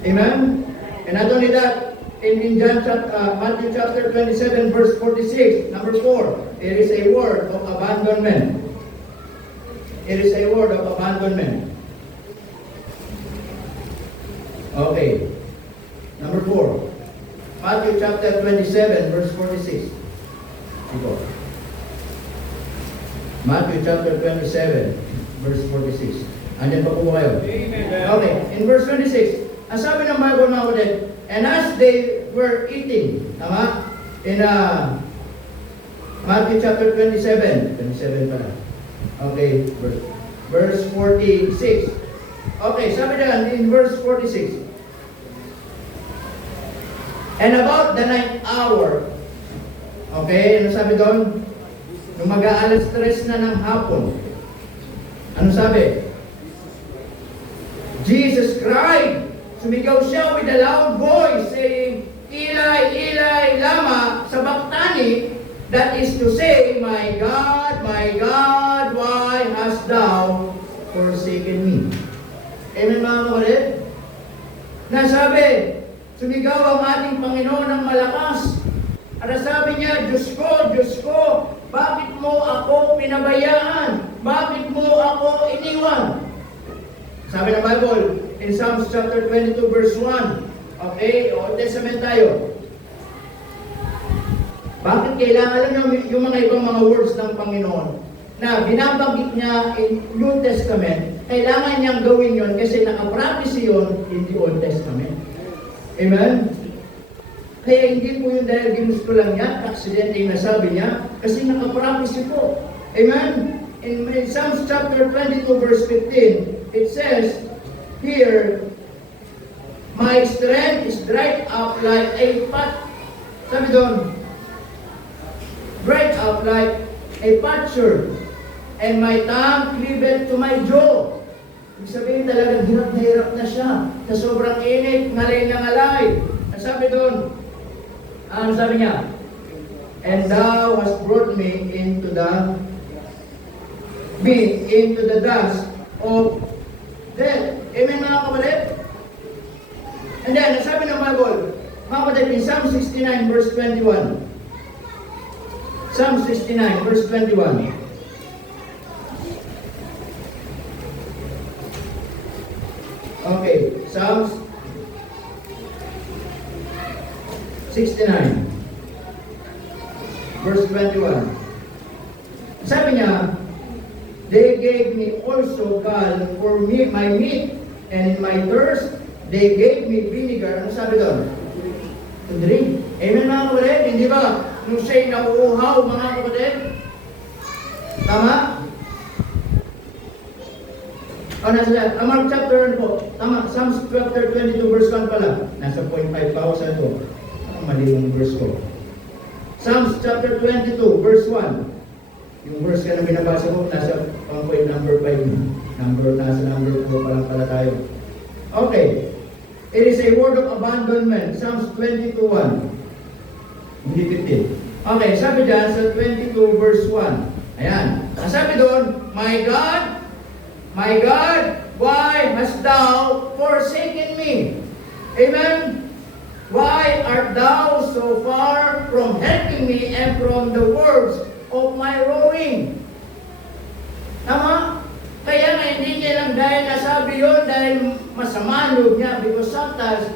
Amen? And not only that, in Matthew chapter 27, verse 46, number 4, it is a word of abandonment. It is a word of abandonment. Okay. Number 4. Matthew chapter 27, verse 46. Ito. Matthew chapter 27, verse 46. Andyan pa po kayo? Amen. Okay. In verse 26, ang sabi ng Bible mga kapatid, and as they were eating, tama? In Matthew chapter 27 pala. Okay, verse 46. Okay, sabi na in verse 46. And about the ninth hour, okay, ano sabi doon? Nung mag-aalas 3 na ng hapon, ano sabi? Jesus cried. Sumigaw siya with a loud voice, saying, Eli, Eli, lama sabachthani, that is to say, my God, why hast thou forsaken me? Amen mga kapatid? Nasabi, sumigaw ang ating Panginoon ng malakas. At sabi niya, Diyos ko, bakit mo ako pinabayaan? Bakit mo ako iniwan? Sabi ng Bible, in Psalms chapter 22 verse 1, okay, Old Testament tayo. Bakit kailangan, alam nyo, yung mga ibang mga words ng Panginoon na binabanggit niya in New Testament, kailangan niyang gawin yon kasi nakapractice yun in the Old Testament. Amen? Kaya hindi po yun dahil ginusto lang niya, aksidente yung nasabi niya, kasi nakapractice po. Amen? In Psalms chapter 22 verse 15, it says here, my strength is dried up like a pot. Sabi doon, dried up like a potsherd, and my tongue cleaved to my jaw. Ibig sabihin talagang hirap na siya. Sa sobrang init, ngalay na ngalay. Ang sabi doon, ano sabi niya? And thou hast brought me into the dust of death. Amen mga kapatid? And then, sabi ng Bible, mga kapatid, in Psalm 69 verse 21. Psalm 69 verse 21. Okay, Psalms 69 verse 21. Sabi niya, they gave me also gall for me, my meat, and in my thirst, they gave me vinegar. Ano sabi doon? to drink. Amen mga kapatid? Hindi ba? Nung siya'y nauuhaw mga kapatid? Tama? O nasa Mark chapter 1 po. Tama, Psalms chapter 22 verse 1 pala. Nasa 0.5,000 po. Mali yung verse ko. Psalms chapter 22 verse 1. Yung verse ka na binabasa ko, nasa point number 5. Nasa number 4 pa lang pala tayo. Okay. It is a word of abandonment. Psalms 22:1. Hindi 15. Okay, sabi dyan sa 22 verse 1. Ayan. Ang sabi doon, My God, why hast thou forsaken me? Amen? Why art thou so far from helping me and from the words of my rowing? Tama? Kaya nga hindi niya lang dahil nasabi yun, dahil masama loob niya, because sometimes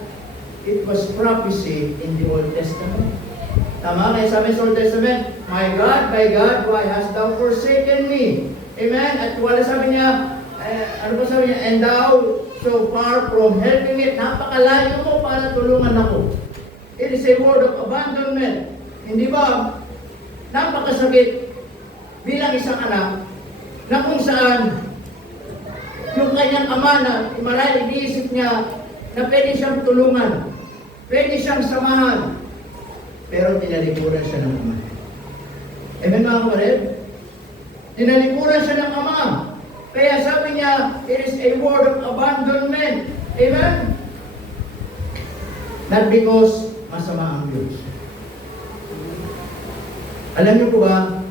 it was prophecy in the Old Testament. Tama? Kaya sabi sa Old Testament, My God, why hast thou forsaken me? Amen? At wala sabi niya, ano ba sabi niya? And thou so far from helping me. Napakalayo mo para tulungan ako. It is a word of abandonment. Hindi ba? Napakasakit bilang isang anak na kung saan yung kanyang ama na marahil iniisip niya na pwede siyang tulungan, pwede siyang samahan, pero tinalikuran siya ng ama. Amen mga kapatid? Tinalikuran siya ng ama. Kaya sabi niya, it is a word of abandonment. Amen? Not because masama ang Diyos. Alam niyo po ba,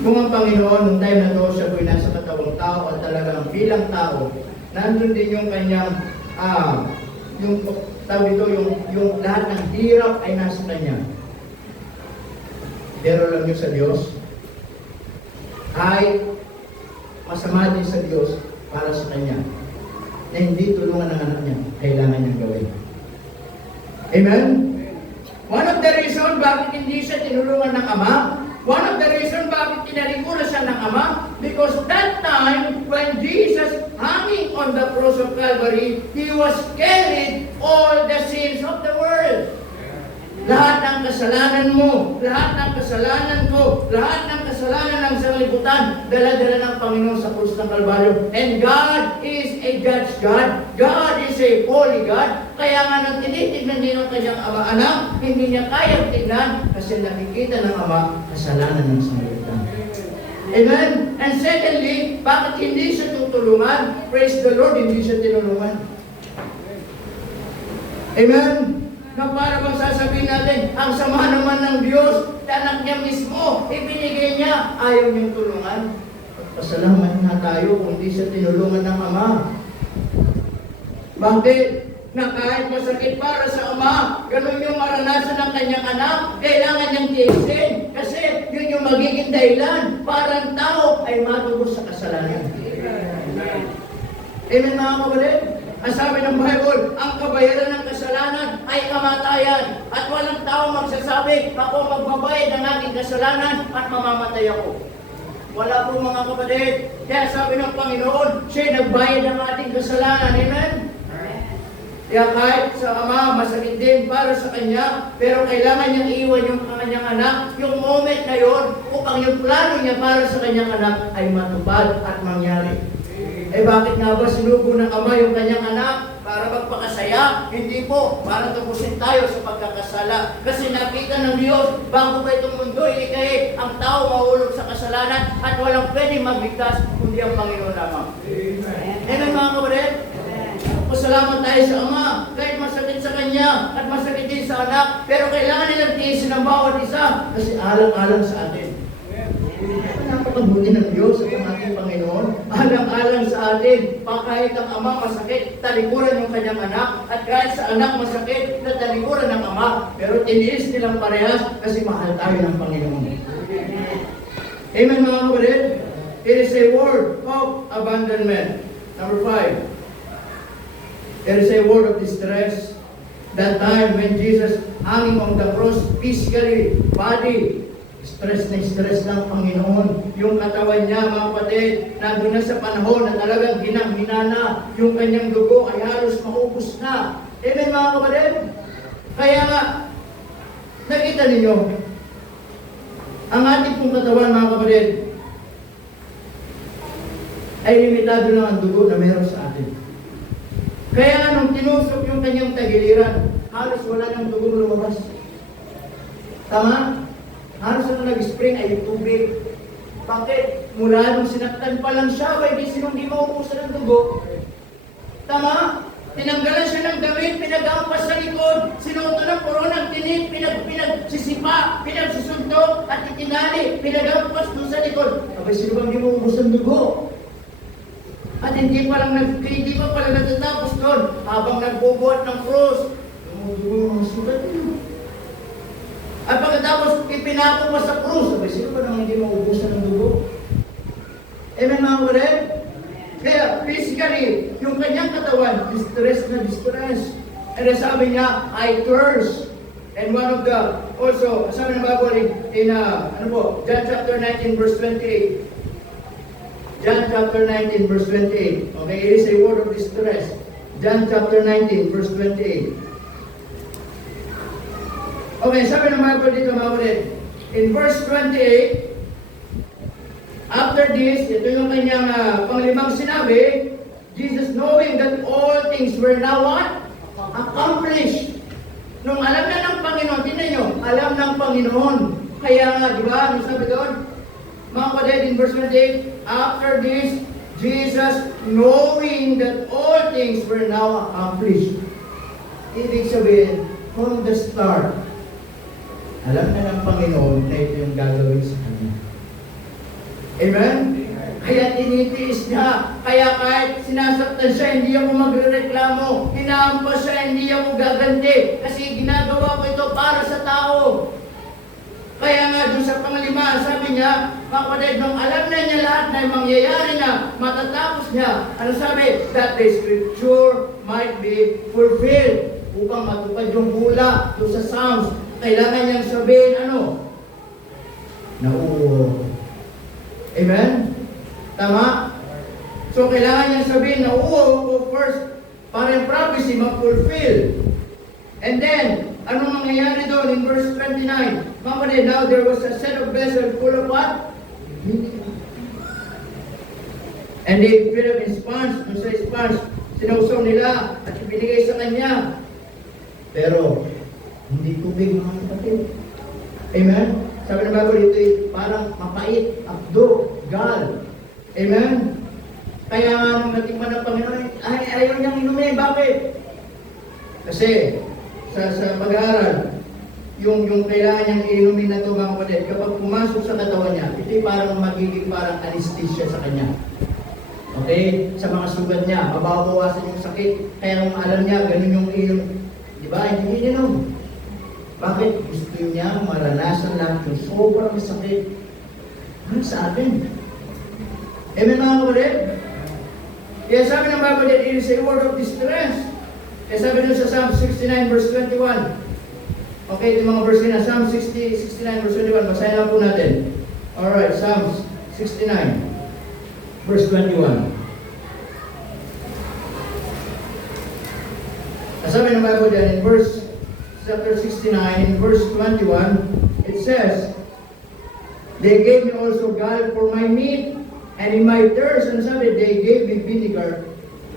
kung ang Panginoon, nung time na to, siya po'y nasa katawang tao at talagang bilang tao, nandun din yung kanyang, yung tawag ito, yung lahat ng hirap ay nasa kanya. Pero alam niyo sa Diyos, ay masama din sa Diyos para sa kanya na hindi tulungan ng anak niya, kailangan niyang gawin. Amen? One of the reason bakit hindi siya tinulungan ng ama, one of the reason bakit tinalikuran siya ng ama, because that time when Jesus hanging on the cross of Calvary, He was carried all the sins of the world. Lahat ng kasalanan mo, lahat ng kasalanan ko, lahat ng kasalanan ng sanglibutan, dala-dala ng Panginoon sa krus ng Kalbaryo. And God is a judge God. God is a holy God. Kaya nga nang tinitignan niya ng kanyang ama-anak, hindi niya kayang tignan kasi nakikita ng ama kasalanan ng sanglibutan. Amen? And secondly, bakit hindi siya tutulungan? Praise the Lord, hindi siya tinulungan. Amen? Na para bang sasabihin natin, ang sama naman ng Diyos, anak niya mismo, ibinigay niya, ayaw niyang tulungan. Pasalamat na tayo kung hindi siya tinulungan ng ama. Bakit? Na kahit masakit para sa ama, ganun yung maranasan ng kanyang anak, kailangan niyang tiisin. Kasi yun yung magiging dahilan para ang tao ay matubos sa kasalanan. Amen mga kapatid? Ang sabi ng Bible, ang kabayaran ng kasalanan ay kamatayan. At walang tao magsasabi, ako magbabayad ng aking kasalanan at mamamatay ako. Wala po mga kapatid. Kaya sabi ng Panginoon, siya nagbayad ng ating kasalanan. Amen? Kaya kahit sa ama, masakit din para sa kanya, pero kailangan niyang iwan yung kanyang anak, yung moment na yon, upang yung plano niya para sa kanyang anak ay matupad at mangyari. Eh bakit nga ba sinugo ng ama yung kanyang anak? Para magpakasaya? Hindi po. Para tapusin tayo sa pagkakasala. Kasi nakita ng Diyos, bago pa itong mundo ilikay, ang tao mahulog sa kasalanan at walang pwedeng magligtas kundi ang Panginoon lamang. Amen mga kapatid? Pasalamat tayo sa Ama, kahit masakit sa Kanya at masakit din sa anak, pero kailangan nilang tiisin ang bawat isa kasi alang-alang sa atin. Napakabuti ng Diyos at ang ating Panginoon. Alang-alang sa atin, kahit ang ama masakit, talikuran yung kanyang anak, at kahit sa anak masakit, na talikuran ng ama, pero tiniis nilang parehas kasi mahal tayo ng Panginoon. Amen mga kapatid? It is a word of abandonment. Number 5. There is a word of distress. That time when Jesus hanging on the cross, physically, body, stress ng Panginoon. Yung katawan niya, mga kapatid, nandun na sa panahon na talagang hinang-hina na. Yung kanyang dugo ay halos maubos na. Amen, mga kapatid? makikita ninyo, ang ating pong katawan, mga kapatid, ay limitado lang ang dugo na meron sa atin. Kaya nung tinusok yung kanyang tagiliran, halos wala nang dugong lumabas. Tama? Halos na nag-spring ay tubig. Bakit? Mula nung sinaktan pa lang siya, may sinong di mauusan ng dugo. Tama? Tinanggalan siya ng damit, pinag-ampas sa likod, sinuto ng koronang tinit, pinagsisipa, pinagsusuntok, at itinali, pinag-ampas doon sa likod. Abay, sino bang di mauusan ng dugo? At hindi pa pala natatapos doon, habang nagbubuhat ng krus, yung mga sugat niyo. At pagkatapos ipinako pa sa krus, sabi, sino ba naman hindi maubusan ng dugo? Amen, mga kapatid? Kaya physically, yung kanyang katawan, distress na distress. And sabi niya, I curse. And one of the, also, sabi ng Bible in John chapter 19 verse 28. John chapter 19 verse 28. Okay, it is a word of distress. John chapter 19 verse 28. Okay, sabi ng Bible dito, mga kapatid, in verse 28, after this, ito yung kanyang panglimang sinabi, Jesus knowing that all things were now what? Accomplished. Nung alam na ng Panginoon, tingnan nyo, alam ng Panginoon. Kaya nga, di ba, ano sabi doon? Mga kapatid, in verse 28, after this, Jesus knowing that all things were now accomplished. Ibig sabihin, from the start, alam na ng Panginoon na ito yung gagawin sa kanya. Amen? Kaya tinitiis niya. Kaya kahit sinasaktan siya, hindi ako magrereklamo. Hinahampas siya, hindi ako gaganti. Kasi ginagawa ko ito para sa tao. Kaya nga doon sa panglima, sabi niya, kapatid, nung alam na niya lahat na mangyayari na, matatapos niya, ano sabi? That the scripture might be fulfilled. Upang matupad yung hula doon sa Psalms, kailangan niyang sabihin, nauuho. Amen? Tama? So, kailangan niyang sabihin, nauuho first, para yung prophecy ma-fulfill. And then, anong mangyayari doon in verse 29? Mamali, now there was a set of vessels full of what? And they filled up in sponge, dun sa sponge, sinausaw nila at ibinigay sa kanya. Pero, hindi tubig, mga kapatid. Amen? Sabi ng Bible, ito parang mapait, abdo, gal. Amen? Kaya nga nung natikman ng Panginoon, ayaw niyang inumin. Bakit? Kasi, sa pag-aaral, yung kailangan niyang inumin na ito, mga kapatid, kapag pumasok sa katawan niya, ito'y parang magiging parang anesthesia sa kanya. Okay? Sa mga sugat niya, mababawasan yung sakit. Kaya kung alam niya, ganun yung inom. Diba? Hindi inom. Bakit? Gusto niya maranasan lang yung sobrang sakit. Ano sa atin? Amen, mga kapatid? Kaya sabi ng Bible that it is a word of distress. Kaya sabi nyo sa Psalm 69 verse 21. Okay, ito mga verse na. Psalm 69 verse 21. Basahin lang po natin. Alright, Psalm 69 verse 21. Sabi ng Bible dyan, in chapter 69, in verse 21, it says, they gave me also gall for my meat, and in my thirst, and sabi, they gave me vinegar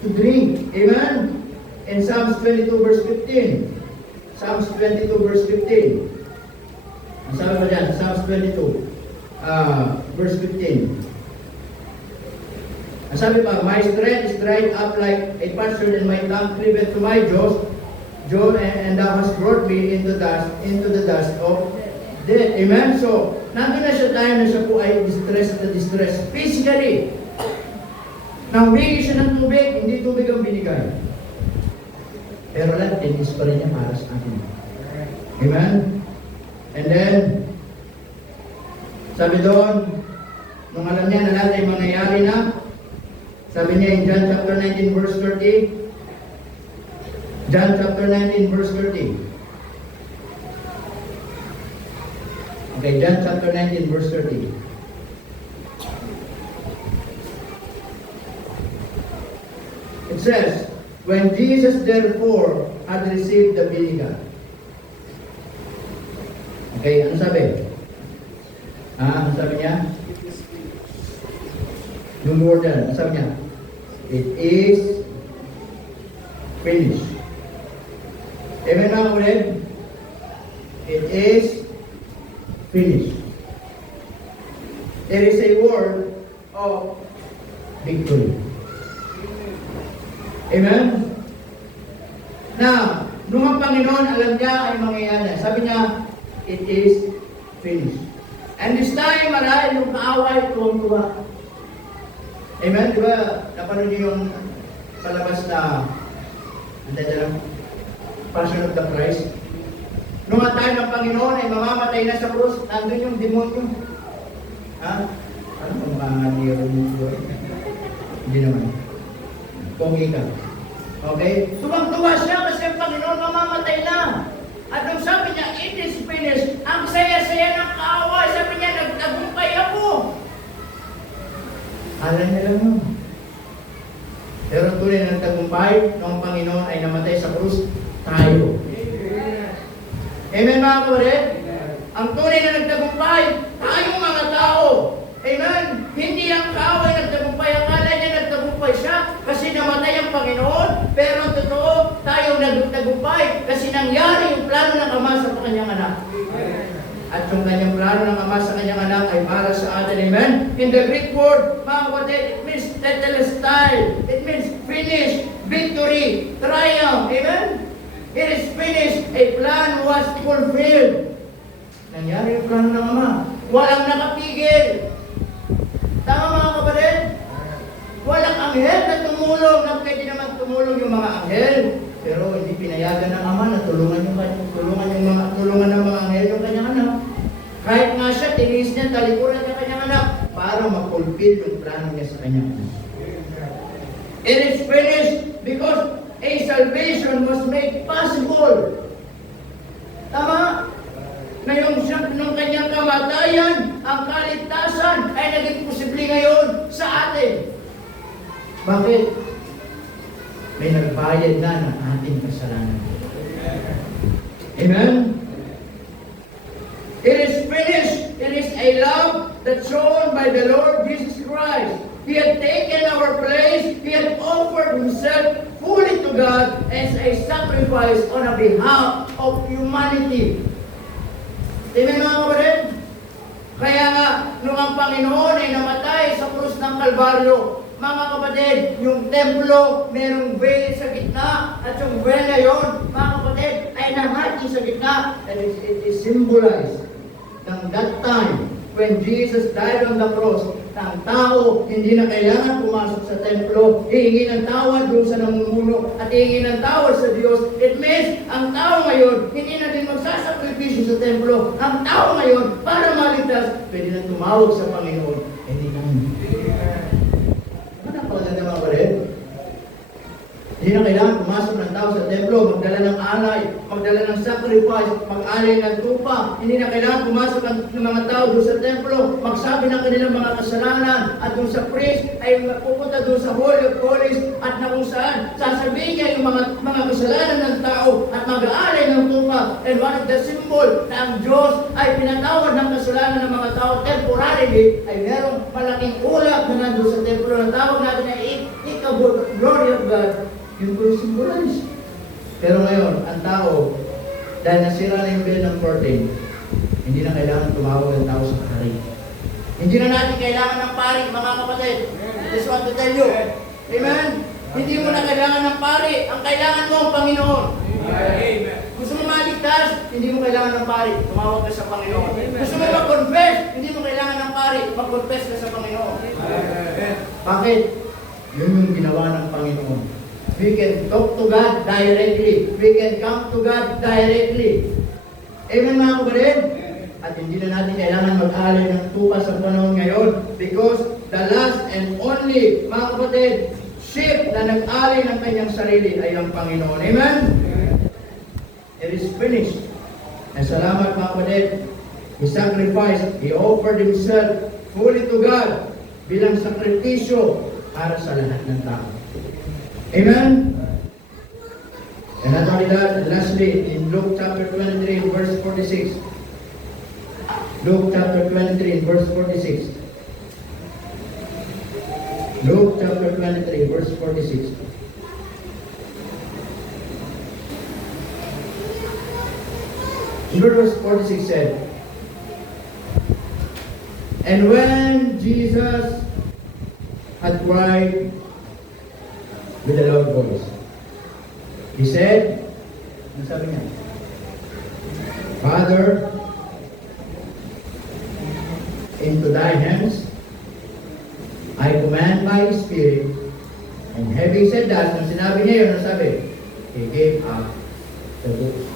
to drink. Amen? In Psalms 22 verse 15. Psalms 22 verse 15. Ang sabi pa dyan, Psalms 22 verse 15. Ang sabi pa, my strength is dried up like a pasture, and my tongue cleaveth to my jaws, and thou hast brought me into the dust of death. Amen? So, nandun na siya tayo na siya po ay distress. Physically, nang humingi siya ng tubig, hindi tubig ang binigay. Pero lang, tinis pa rin niya para sa atin. Amen? And then, sabi doon, nung alam niya na lahat ay mangyayari na, sabi niya in John chapter 19 verse 30. John chapter 19 verse 30. Okay, John chapter 19 verse 30. It says, when Jesus therefore had received the vinegar. Okay, ano sabi? Ano sabi niya? Yung word yan, ano sabi niya? It is finished. Amen mga kapatid? It is finished. There is a word of victory. Amen? Now, nung ang Panginoon alam niya ay mangyayari. Sabi niya, it is finished. And this time, marahil yung kaaway, tuwang-tuwa. Amen? Di ba, napanood niyo yung palabas na, Passion of the Christ? Nung ang time ng Panginoon ay mamamatay na sa krus, nandun yung demonyo. Ha? Ano ang mga niyaro mo? Hindi naman. Pogi ka. Okay? Tuwang-tuwa siya kasi ang Panginoon mamamatay na. At nung sabi niya, it is finished, ang saya-saya ng kaaway, sabi niya, nagtagumpay ako. Alam niya lang yun. Pero tunay na nagtagumpay, nung Panginoon ay namatay sa krus, tayo. Amen mga kapatid? Ang tunay na nagtagumpay, tayong mga tao. Amen? Hindi ang kaaway nagtagumpay. Akala niya nagtagumpay siya kasi namatay ang Panginoon. Pero totoo, tayo nagtagumpay kasi nangyari yung plano ng Ama sa kanyang anak. At yung kanyang plano ng Ama sa kanyang anak ay para sa atin. Amen? In the Greek word, mga kapatid, it means tetelestai. It means finish, victory, triumph. Amen? It is finished. A plan was fulfilled. Nangyari yung plano ng Ama. Walang nakapigil. Tama mga kapatid? Walang anghel na tumulong. Na pwede naman tumulong yung mga anghel. Pero hindi pinayagan ng Ama na tulungan ng mga anghel yung kanyang anak. Kahit nga siya, tinis niya, talikuran ng kanyang anak para ma-fulfill yung plano niya sa kanyang anak. It is finished because a salvation was made possible. Tama? Na yung kanyang kamatayan, ang kaligtasan ay naging posible ngayon sa atin. Bakit? May nagbayad na ng ating kasalanan. Amen? It is finished. It is a love that's shown by the Lord Jesus Christ. He had taken our place. He had offered Himself fully to God as a sacrifice on behalf of humanity. Amen mga kapatid? Kaya nga, nung ang Panginoon ay namatay sa krus ng Kalbaryo, mga kapatid, yung templo, merong veil sa gitna, at yung veil na yun, mga kapatid, ay nahati sa gitna. And it is symbolized ng that time when Jesus died on the cross, na ang tao hindi na kailangan pumasok sa templo, hihingi ng tawad doon sa namumuno at hihingi ng tawad sa Diyos. It means, ang tao ngayon, hindi na din magsasakripisyo sa templo. Ang tao ngayon, para maligtas, pwede na tumawag sa Panginoon. Hindi na. Ano pala na mga kapatid? Hindi na kailangan pumasok ng tao sa templo, magdala ng alay, magdala ng sacrifice, mag-alay ng tupa. Hindi na kailangan pumasok ng mga tao doon sa templo, magsabi ng kanilang mga kasalanan, at doon sa priest ay pupunta doon sa Holy of Holies, at na kung saan sasabihin niya yung mga kasalanan ng tao at mag-aalay ng tupa. And one of the symbol na ang Diyos ay pinatawad ng kasalanan ng mga tao temporarily, ay merong malaking ulap na nandun sa templo na tawag natin ay glory of God. Yung po yung symbolize. Pero ngayon, ang tao, dahil nasira na yung veil ng curtain, hindi na kailangan tumawag ang tao sa pari. Hindi na natin kailangan ng pari, mga kapatid. I just want to tell you. Amen? Hindi mo na kailangan ng pari. Ang kailangan mo ang Panginoon. Amen. Gusto mo maligtas, hindi mo kailangan ng pari. Tumawag ka sa Panginoon. Gusto mo mag-confess, hindi mo kailangan ng pari. Mag-confess ka sa Panginoon. Amen. Bakit? Yun yung ginawa ng Panginoon. We can talk to God directly. We can come to God directly. Amen mga kapatid? At hindi na natin kailangan mag-alay ng tupa sa panahon ngayon because the last and only, mga kapatid, ship na nag-alay ng kanyang sarili ay ang Panginoon. Amen? It is finished. And salamat mga kapatid. He sacrificed. He offered Himself fully to God bilang sakripisyo para sa lahat ng tao. Amen? And not only that, lastly, in Luke chapter 23, verse 46, Luke chapter 23, verse 46. Luke chapter 23, verse 46. Verse 46 said, "And when Jesus had cried with a loud voice, he said," ano sabi niya? "Father, into thy hands I command my spirit." And having said that, nung sinabi niya yun, ano sabi? He gave up the ghost.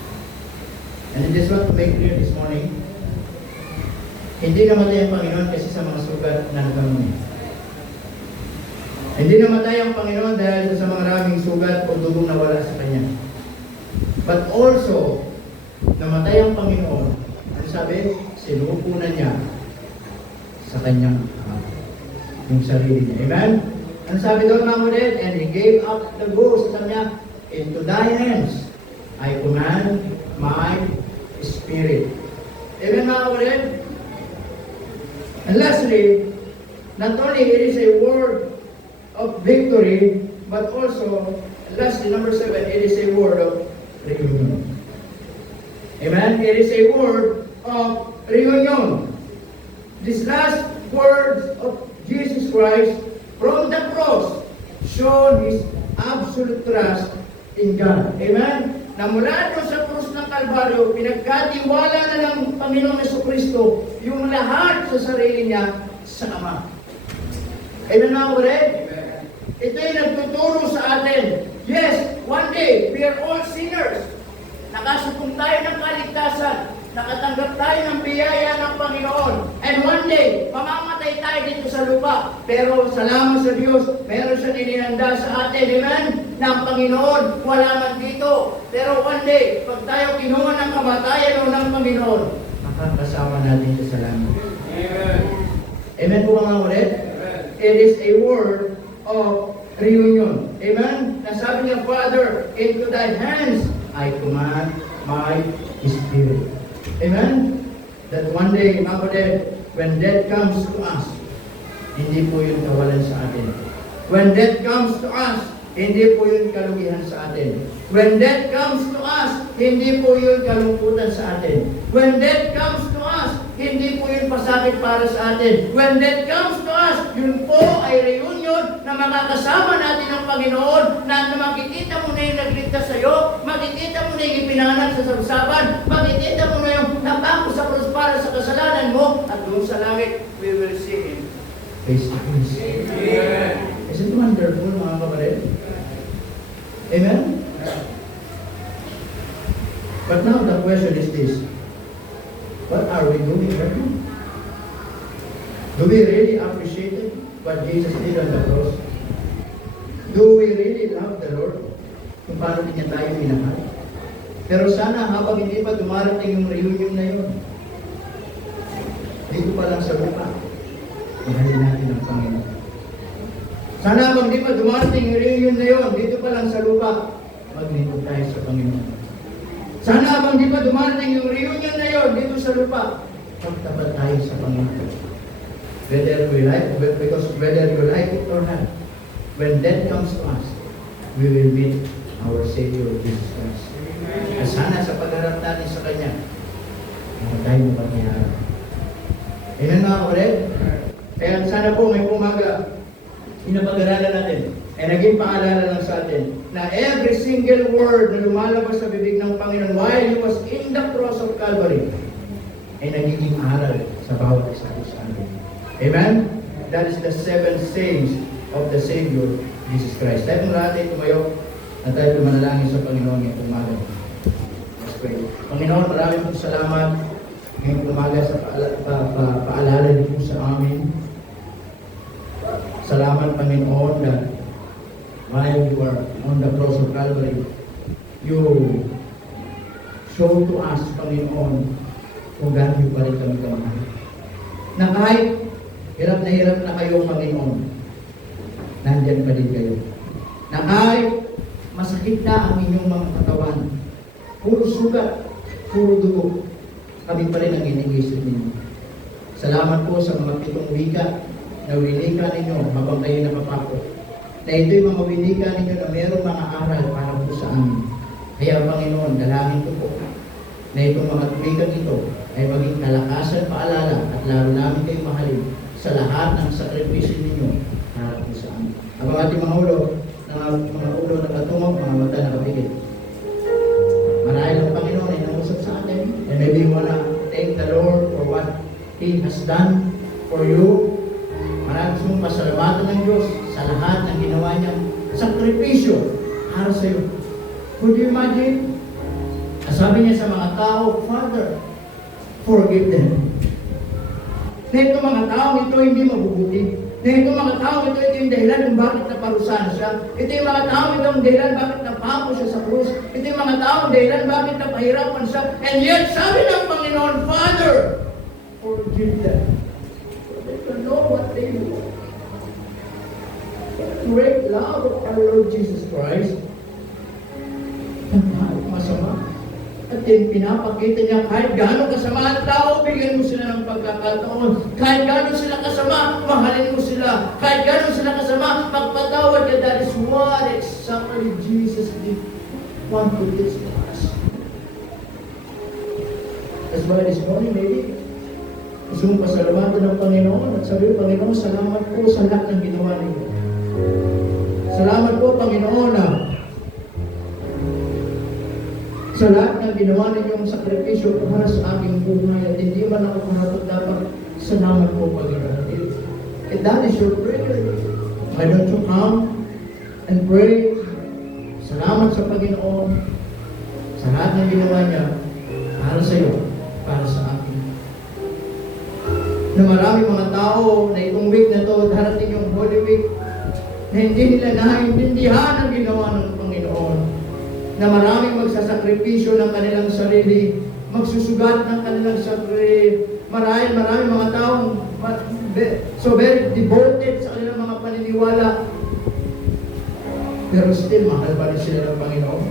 And I just want to make clear this morning, hindi namatay ang Panginoon kasi sa mga sugat na nagkaroon niya. Hindi namatay ang Panginoon dahil sa mga maraming sugat o dugong nawala sa Kanya. But also, namatay ang Panginoon, ano sabi? Sinupunan niya sa Kanyang yung sarili niya. Amen? Ano sabi doon mga kapatid? And He gave up the ghost. Sabi niya, into thy hands I command my spirit. Amen mga kapatid? And lastly, not only it is a word of victory, but also, lastly, number 7, it is a word of reunion. Amen? It is a word of reunion. These last words of Jesus Christ from the cross showed His absolute trust in God. Amen? Na mula doon sa krus ng Kalbaryo, pinagkatiwala na ng Panginoong Jesucristo yung lahat sa sarili niya sa Ama. Amen mga kapatid? Ito yung nagtuturo sa atin. Yes, one day, we are all sinners. Nakasupong tayo ng kaligtasan. Nakatanggap tayo ng biyaya ng Panginoon. And one day, mamamatay tayo dito sa lupa. Pero salamat sa Diyos, meron siyang ininanda sa atin. Amen? Na ang Panginoon, wala man dito. Pero one day, pag tayo kinuha ng kamatayan o ng Panginoon, makakasama natin siya sa langit. Amen. Amen po mga ulit? It is a word of reunion. Amen? Nasabi niya, Father, into thy hands I command my spirit. Amen? That one day, mga kapatid, when death comes to us, hindi po yun kawalan sa atin. When death comes to us, hindi po yun kalugihan sa atin. When death comes to us, hindi po yun kalungkutan sa atin. When death comes to us, hindi po yun pasakit para sa atin. When death comes to us, yun po ay reunion na makakasama natin ang Panginoon, na makikita mo na yung nagligtas sa'yo, makikita mo na yung ipinanganak sa sabusaban, makikita mo na yung napako sa krus para sa kasalanan mo, at doon sa langit, we will see Him face to face. Amen. Is it wonderful mga kapatid? Amen? But now the question is this: what are we doing right now? Do we really appreciate what Jesus did on the cross? Do we really love the Lord? Kung paano din niya tayo minahal? Pero sana habang hindi pa dumarating yung reunion na yun, dito pa lang sa lupa, mahalin natin ang Panginoon. Sana habang hindi pa dumarating yung reunion na yun, dito pa lang sa lupa, maglingkod tayo sa Panginoon. Sana habang hindi pa dumarating yung reunion na yun, dito sa lupa, magtapat tayo sa Panginoon. Whether we like, because whether you like it or not, when death comes to us, we will meet our Savior Jesus Christ. At sana sa pagharap natin sa Kanya, tayo mapagyaharap. Amen mga kapatid? Kaya sana po may umaga, pinapag-aralan natin, ay naging paalala lang sa atin, na every single word na lumalabas sa bibig ng Panginoon while He was in the cross of Calvary, ay nagiging aral sa bawat isa sa atin. Amen? That is the 7 sayings of the Savior, Jesus Christ. Tayo mong lahat ay tumayo at tayo manalangin sa Panginoon ngayong umaga. Let's pray. Panginoon, maraming pong salamat ngayong umaga sa paalala niyo sa amin. Salamat, Panginoon, that while you are on the cross of Calvary, you show to us, Panginoon, kung gaano pa rin kami kamahal. Na kahit hirap na kayo, Panginoon, nandyan pa din kayo. Na kahit masakit na ang inyong mga katawan, puro sugat, puro dugo, kami pa rin ang iniisip ninyo. Salamat po sa mga 7 wika na winika ninyo habang kayo nakapako. Na ito'y mga winika ninyo na mayroong mga aral para po sa amin. Kaya Panginoon, dalangin ko po na itong mga wikang ito ay maging kalakasan, paalala at lalo namin kayo mahalin sa lahat ng sakripisyo ninyo para po sa amin. Ang ating mga ulo nakatungog, mga mata nakapigil. Marahil ang Panginoon ay nangusap sa atin, and maybe you wanna thank the Lord for what He has done for you. Maraming mong pasalamatan ng Diyos sa lahat ng ginawa niyang sakripisyo para sa iyo. Could you imagine? Sabi niya sa mga tao, Father, forgive them. Na itong mga tao ito hindi mabubuti. Na itong mga tao ito yung dahilan kung bakit naparusahan siya. Ito yung mga tao ito yung dahilan bakit napako siya sa krus. Ito yung mga tao yung dahilan bakit napahirapan siya. And yet, sabi ng Panginoon, Father, forgive them. They don't know what they do. The great love of our Lord Jesus Christ, masama. At pinapakita niya kahit gaano kasama ang tao, bigyan mo sila ng pagkakataon. Kahit gaano sila kasama, mahalin mo sila. Kahit gaano sila kasama, magpatawad ka. That is what exactly Jesus did want to teach us. That's why this morning, maybe, gusto mong pasalamatan ng Panginoon at sabi ko, Panginoon, salamat po sa lahat ng ginawa ninyo. Salamat po, Panginoon, sa lahat ng ginawa ninyong sakripisyo para sa aking buhay at hindi man ako karapat dapat salamat po, Panginoon. And that is your prayer. Why don't you come and pray? Salamat sa Panginoon sa lahat ng ginawa niya para sa iyo, para sa akin. Na maraming mga tao na itong week na to, darating yung Holy Week, na hindi nila naiintindihan ang ginawa ng Panginoon. Na maraming magsasakripisyo ng kanilang sarili, magsusugat ng kanilang sarili. Maraming mga taong so very devoted sa kanilang mga paniniwala. Pero still, mahal pa rin sila ng Panginoon.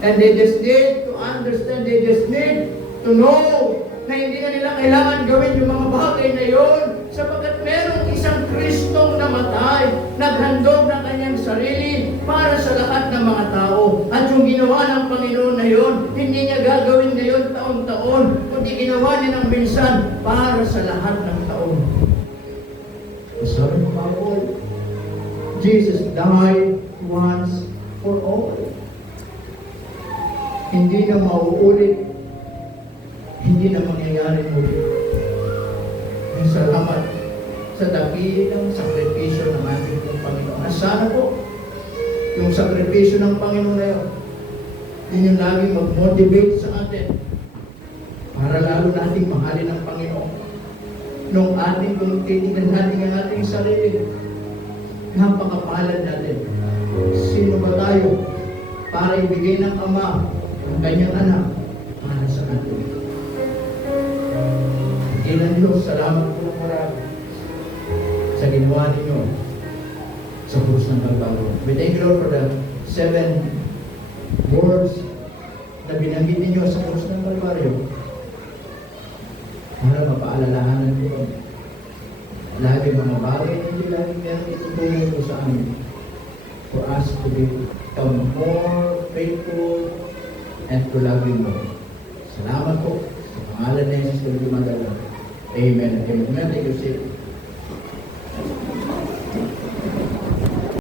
And they just need to understand, they just need to know na hindi na nila kailangan gawin yung mga bagay na yon sapagkat merong isang Kristong namatay, naghandog ng kanyang sarili para sa lahat ng mga tao. At yung ginawa ng Panginoon na yon, hindi niya gagawin na yon taon-taon, kundi ginawa niya ng minsan para sa lahat ng taon. Sabi ng Bible, Jesus died once for all. Hindi na mauulit, hindi na mangyayari muli. Ang salamat sa dakilang sakripisyo ng ating Panginoon. At sana po, yung sakripisyo ng Panginoon na yun, yun yung laging mag-motivate sa atin para lalo nating mahalin ang Panginoon. Nung ating kung titignan natin ang ating sarili, napakapalad natin. Sino ba tayo para ibigay ng Ama ang kanyang anak para sa atin? Ilan Diyos, salamat po marami sa ginawa ninyo sa krus ng Kalbaryo. We thank you, Lord, for the 7 words na binanggit ninyo sa krus ng Kalbaryo para mapaalalahanan ko lagi mga bagay na hindi lagi meron itutulong ko sa amin for us to become more faithful and to love you more. Salamat po sa pangalan ni Jesus Cristo. Amen. Amen. Thank you,